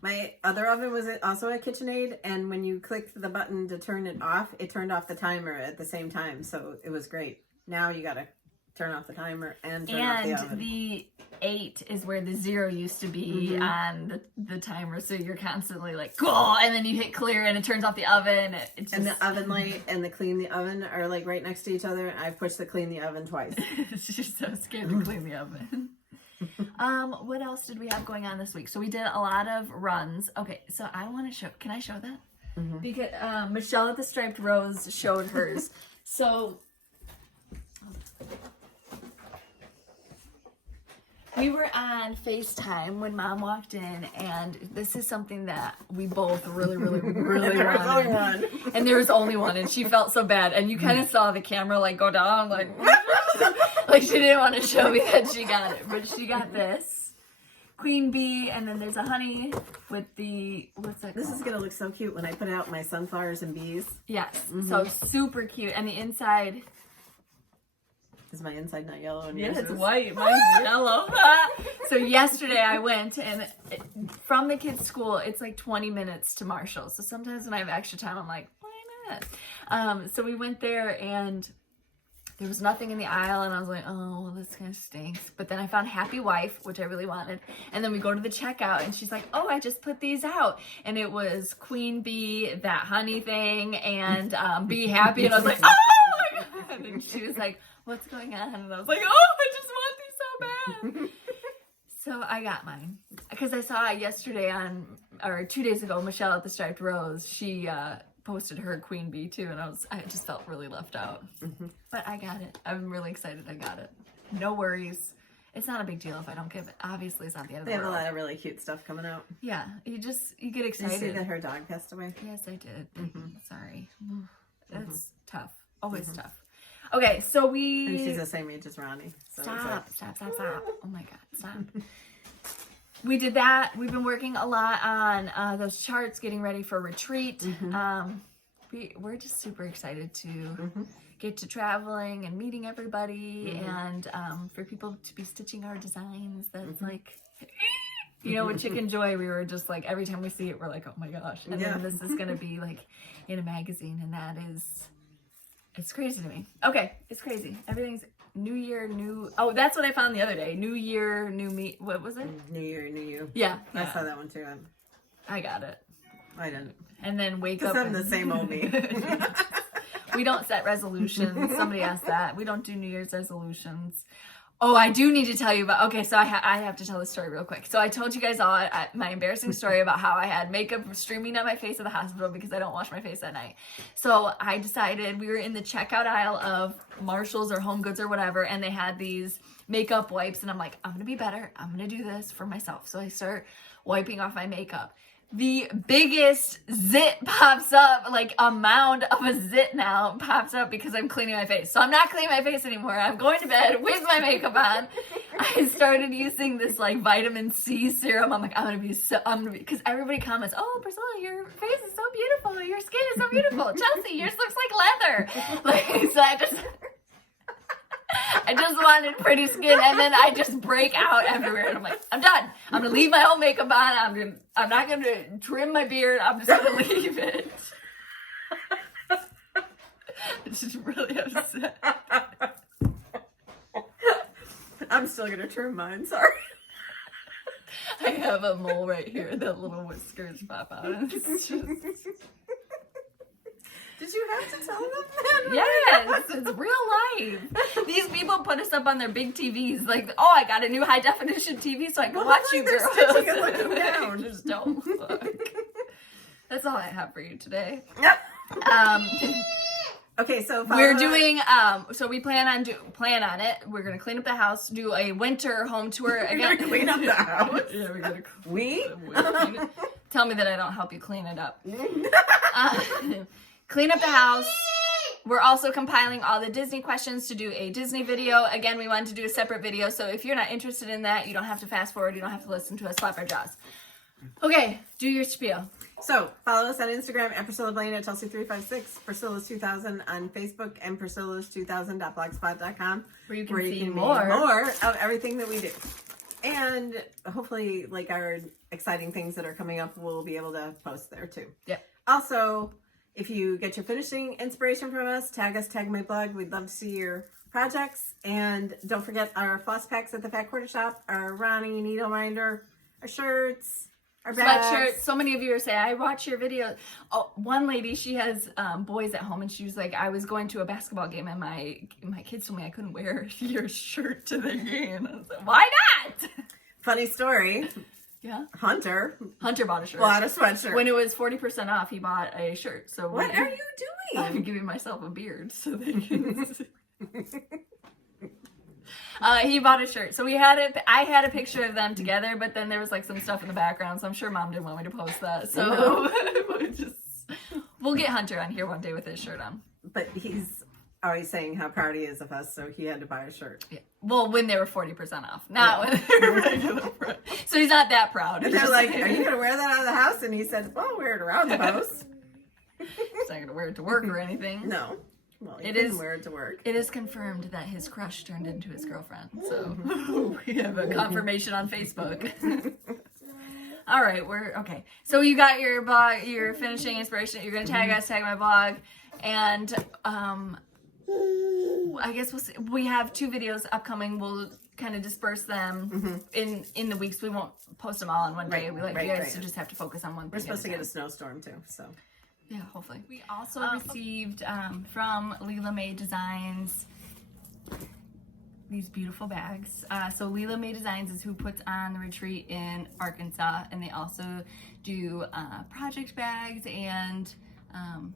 My other oven was also a KitchenAid, and when you clicked the button to turn it off, it turned off the timer at the same time, so it was great. Now you gotta turn off the timer and turn off the oven. And the 8 is where the 0 used to be on the timer, so you're constantly like, cool, and then you hit clear and it turns off the oven. And the oven light and the clean the oven are like right next to each other. I've pushed the clean the oven twice. She's so scared to clean the oven. What else did we have going on this week? So we did a lot of runs. Okay, so I want to show, can I show that? Because Michelle at the Striped Rose showed hers. So We were on FaceTime when Mom walked in, and this is something that we both really wanted. And there was only one, and she felt so bad. And you kind of saw the camera like go down, like like she didn't want to show me that she got it, but she got this queen bee, and then there's a honey with the what's that? This is gonna look so cute when I put out my sunflowers and bees. Yes, so super cute, and the inside. Is my inside not yellow? And Yeah, yours it's is? white. Mine's yellow. So yesterday I went, and from the kids' school, it's like 20 minutes to Marshall. So sometimes when I have extra time, I'm like, why not? So we went there, and there was nothing in the aisle, and I was like, oh, well, this kind of stinks. But then I found Happy Wife, which I really wanted. And then we go to the checkout, and she's like, oh, I just put these out. And it was Queen Bee, that honey thing, and Be Happy. And I was like, oh my God. And she was like, what's going on? And I was like, oh, I just want these so bad. So I got mine. Because I saw it yesterday or 2 days ago, Michelle at the Striped Rose, she posted her queen bee too, and I just felt really left out. But I got it. I'm really excited I got it. No worries. It's not a big deal if I don't give it. Obviously, it's not the end of the world. They have a lot of really cute stuff coming out. Yeah, you get Did excited. you see that her dog passed away? Yes, I did. Sorry. That's tough. Always tough. Okay, so And she's the same age as Ronnie. So Stop. Oh my God, stop. We did that. We've been working a lot on those charts, getting ready for retreat. We're just super excited to get to traveling and meeting everybody, and for people to be stitching our designs. That's like, you know, with Chicken Joy, we were just like, every time we see it, we're like, oh my gosh. And then this is going to be like in a magazine, and that is... It's crazy to me. Okay, it's crazy. Everything's new year, new... Oh, that's what I found the other day. New year, new me... What was it? New year, new you. Yeah. I saw that one too. I got it. I didn't. And then wake up... Because I'm the same old me. We don't set resolutions. Somebody asked that. We don't do New Year's resolutions. Oh, I do need to tell you about... Okay, so I have to tell this story real quick. So I told you guys all my embarrassing story about how I had makeup streaming down my face at the hospital because I don't wash my face at night. So I decided, we were in the checkout aisle of Marshall's or Home Goods or whatever, and they had these makeup wipes, and I'm like, I'm going to be better. I'm going to do this for myself. So I start wiping off my makeup. The biggest zit pops up, like a mound of a zit now pops up because I'm cleaning my face. So I'm not cleaning my face anymore. I'm going to bed with my makeup on. I started using this like vitamin C serum. I'm like, because everybody comments, oh, Priscilla, your face is so beautiful. Your skin is so beautiful. Chelsea, yours looks like leather. Like, so I just wanted pretty skin, and then I just break out everywhere, and I'm like, I'm done. I'm gonna leave my whole makeup on. I'm not gonna trim my beard. I'm just gonna leave it. It's just really upset. I'm still gonna trim mine. Sorry. I have a mole right here. The little whiskers pop out. And it's just... Did you have to tell them that? Yes, it's real life. These people put us up on their big TVs. Like, oh, I got a new high definition TV so I can watch you girls. Stitching and looking down. Just don't look. That's all I have for you today. Okay, so we're doing. So we plan on it. We're gonna clean up the house. Do a winter home tour again. We're gonna clean up the house. Yeah, we're gonna. We? Tell me that I don't help you clean it up. Clean up the house. We're also compiling all the Disney questions to do a Disney video. Again, we wanted to do a separate video, so if you're not interested in that, you don't have to fast forward. You don't have to listen to us slap our jaws. Okay, do your spiel. So, follow us on Instagram at Priscilla Blaine at Chelsea356, Priscilla's 2000 on Facebook, and Priscilla's2000.blogspot.com, Where you can see read more of everything that we do. And hopefully, like our exciting things that are coming up, we'll be able to post there too. Yep. Also, if you get your finishing inspiration from us, tag us, tag my blog. We'd love to see your projects. And don't forget our floss packs at the Fat Quarter Shop, our Ronnie needle minder, our shirts, our bags. Sweatshirts. So many of you are saying, I watch your videos. Oh, one lady, she has boys at home, and she was like, I was going to a basketball game, and my kids told me I couldn't wear your shirt to the game. I was like, why not? Funny story. Yeah. Hunter bought a shirt. Bought a sweatshirt. When it was 40% off, he bought a shirt. So what are you doing? I'm giving myself a beard so they can. He bought a shirt. So I had a picture of them together, but then there was like some stuff in the background, so I'm sure Mom didn't want me to post that. So we'll get Hunter on here one day with his shirt on. But he's always saying how proud he is of us, so he had to buy a shirt. Yeah. Well, when they were 40% off. Not when they were regular price. So he's not that proud. And they're like, are you going to wear that out of the house? And he said, well, I'll wear it around the house. He's not going to wear it to work or anything. No. Well, he didn't wear it to work. It is confirmed that his crush turned into his girlfriend. So we have a confirmation on Facebook. All right, okay. So you got your blog, your finishing inspiration. You're going to tag us, tag my blog. And I guess we'll see. We have 2 videos upcoming. We'll kind of disperse them in the weeks. We won't post them all in one day. We like you guys to just have to focus on one thing. We're supposed to get a snowstorm too, so. Yeah, hopefully. We also received from Leela May Designs these beautiful bags. So Leela May Designs is who puts on the retreat in Arkansas, and they also do project bags and I'm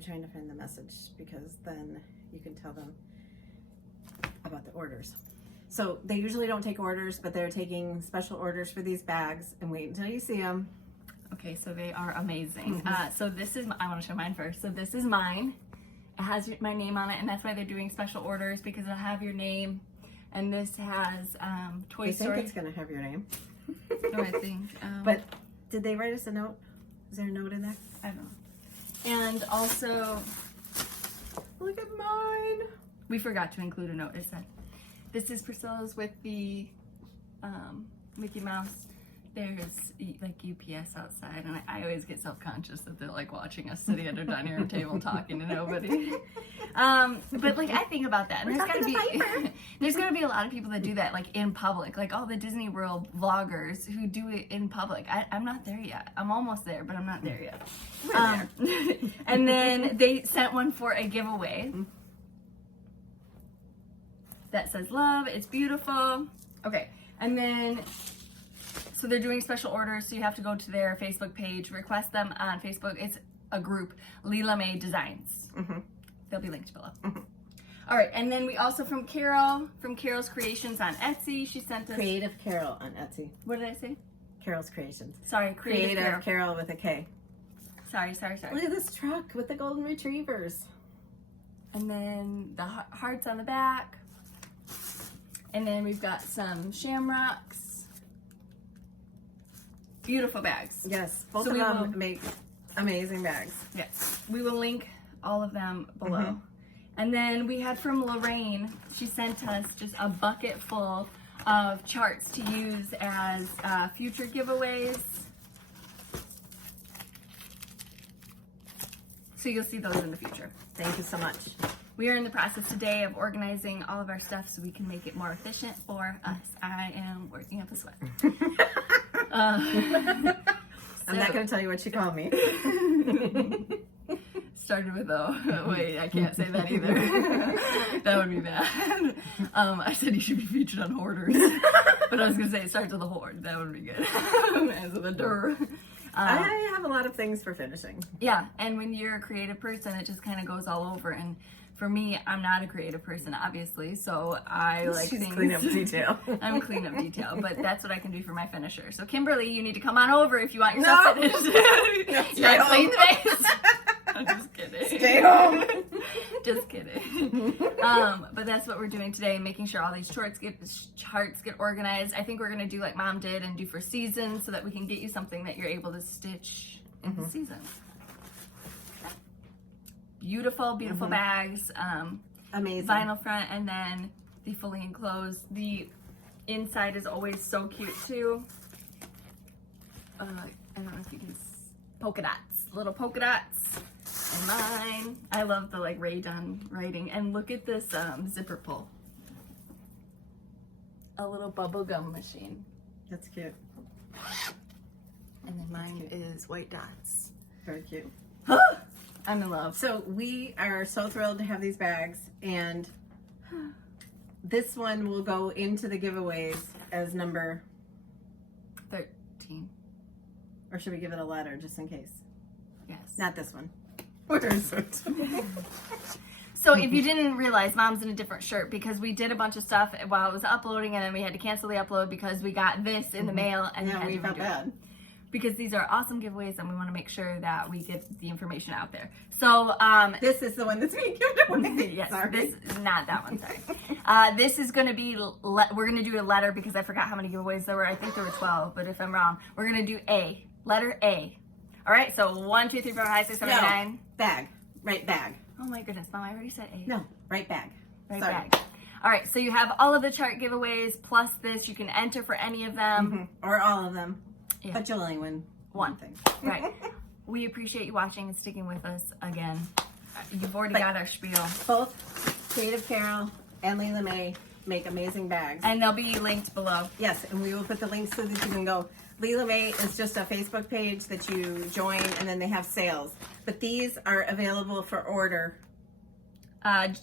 trying to find the message because then you can tell them about the orders. So they usually don't take orders, but they're taking special orders for these bags, and wait until you see them. Okay, so they are amazing. So this is, I want to show mine first. So this is mine. It has my name on it, and that's why they're doing special orders, because it'll have your name. And this has Toy Story. I think it's going to have your name. No, I think. But did they write us a note? Is there a note in there? I don't know. And also, look at mine. We forgot to include a note. It said, this is Priscilla's with the Mickey Mouse. There's like UPS outside, and I always get self-conscious that they're like watching us sitting at our dining room table talking to nobody. But like I think about that, and there's gonna be a lot of people that do that like in public, like all the Disney World vloggers who do it in public. I'm not there yet. I'm almost there, but I'm not there yet. And then they sent one for a giveaway that says love. It's beautiful. Okay, and then. So they're doing special orders, so you have to go to their Facebook page, request them on Facebook. It's a group, Leela May Designs. They'll be linked below. All right, and then we also from Carol's Creations on Etsy, she sent us... Creative Carol on Etsy. What did I say? Carol's Creations. Sorry, Creative Carol with a K. Sorry. Look at this truck with the golden retrievers. And then the hearts on the back. And then we've got some shamrocks. Beautiful bags. Yes, both of them make amazing bags. Yes, we will link all of them below. And then we had from Lorraine, she sent us just a bucket full of charts to use as future giveaways. So you'll see those in the future. Thank you so much. We are in the process today of organizing all of our stuff so we can make it more efficient for us. I am working up a sweat. I'm not going to tell you what she called me. Started with O. Wait, I can't say that either. That would be bad. I said you should be featured on Hoarders. But I was going to say it starts with a hoard. That would be good. As with a dur. I have a lot of things for finishing. Yeah, and when you're a creative person, it just kind of goes all over. And for me, I'm not a creative person, obviously, so I like things. Clean up detail. I'm clean up detail, but that's what I can do for my finisher. So Kimberly, you need to come on over if you want yourself finished. You gotta clean the base. I'm just kidding. Stay home. Just kidding. But that's what we're doing today, making sure all these charts get organized. I think we're gonna do like Mom did and do for seasons, so that we can get you something that you're able to stitch in the season. Beautiful bags. Amazing. Vinyl front, and then the fully enclosed. The inside is always so cute too. I don't know if you can polka dots, little polka dots. And mine, I love the like Ray Dunn writing. And look at this zipper pull. A little bubble gum machine. That's cute. And then mine is white dots. Very cute. I'm in love. So we are so thrilled to have these bags, and this one will go into the giveaways as number 13. Or should we give it a letter just in case? Yes. Not this one. Where is it? So if you didn't realize, Mom's in a different shirt because we did a bunch of stuff while I was uploading, and then we had to cancel the upload because we got this in the mail, and Yeah, we felt bad. because these are awesome giveaways, and we want to make sure that we get the information out there. So this is the one that's being given away. yes, Sorry. this is not that one. Sorry. This is going to be we're going to do a letter because I forgot how many giveaways there were. I think there were 12, but if I'm wrong, we're going to do A, letter A. All right. So 1, 2, 3, 4, 5, 6, 7, 8, 9. Bag. Right bag. Oh my goodness, Mom! I already said A. No, right bag. Right Sorry. bag. All right. So you have all of the chart giveaways plus this. You can enter for any of them Or all of them. Yeah. But you'll only win one thing. Right. We appreciate you watching and sticking with us again. You've already got our spiel. Both Creative Carol and Leila May make amazing bags. And they'll be linked below. Yes, and we will put the links so that you can go. Leila May is just a Facebook page that you join, and then they have sales. But these are available for order.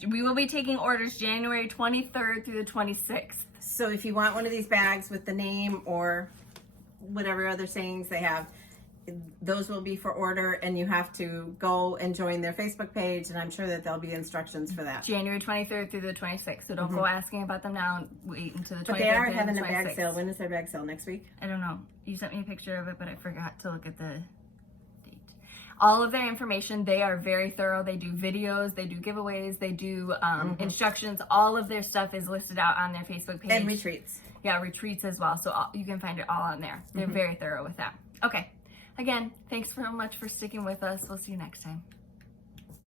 We will be taking orders January 23rd through the 26th. So if you want one of these bags with the name or whatever other sayings they have, those will be for order, and you have to go and join their Facebook page, and I'm sure that there'll be instructions for that. January 23rd through the 26th. So don't go asking about them now. Wait until the 23rd. But they are and having the a bag 26th. sale. When is their bag sale? Next week? I don't know. You sent me a picture of it, but I forgot to look at the date. All of their information, they are very thorough. They do videos, they do giveaways, they do instructions. All of their stuff is listed out on their Facebook page. And retreats. Yeah, retreats as well. So you can find it all on there. They're very thorough with that. Okay. Again, thanks so much for sticking with us. We'll see you next time.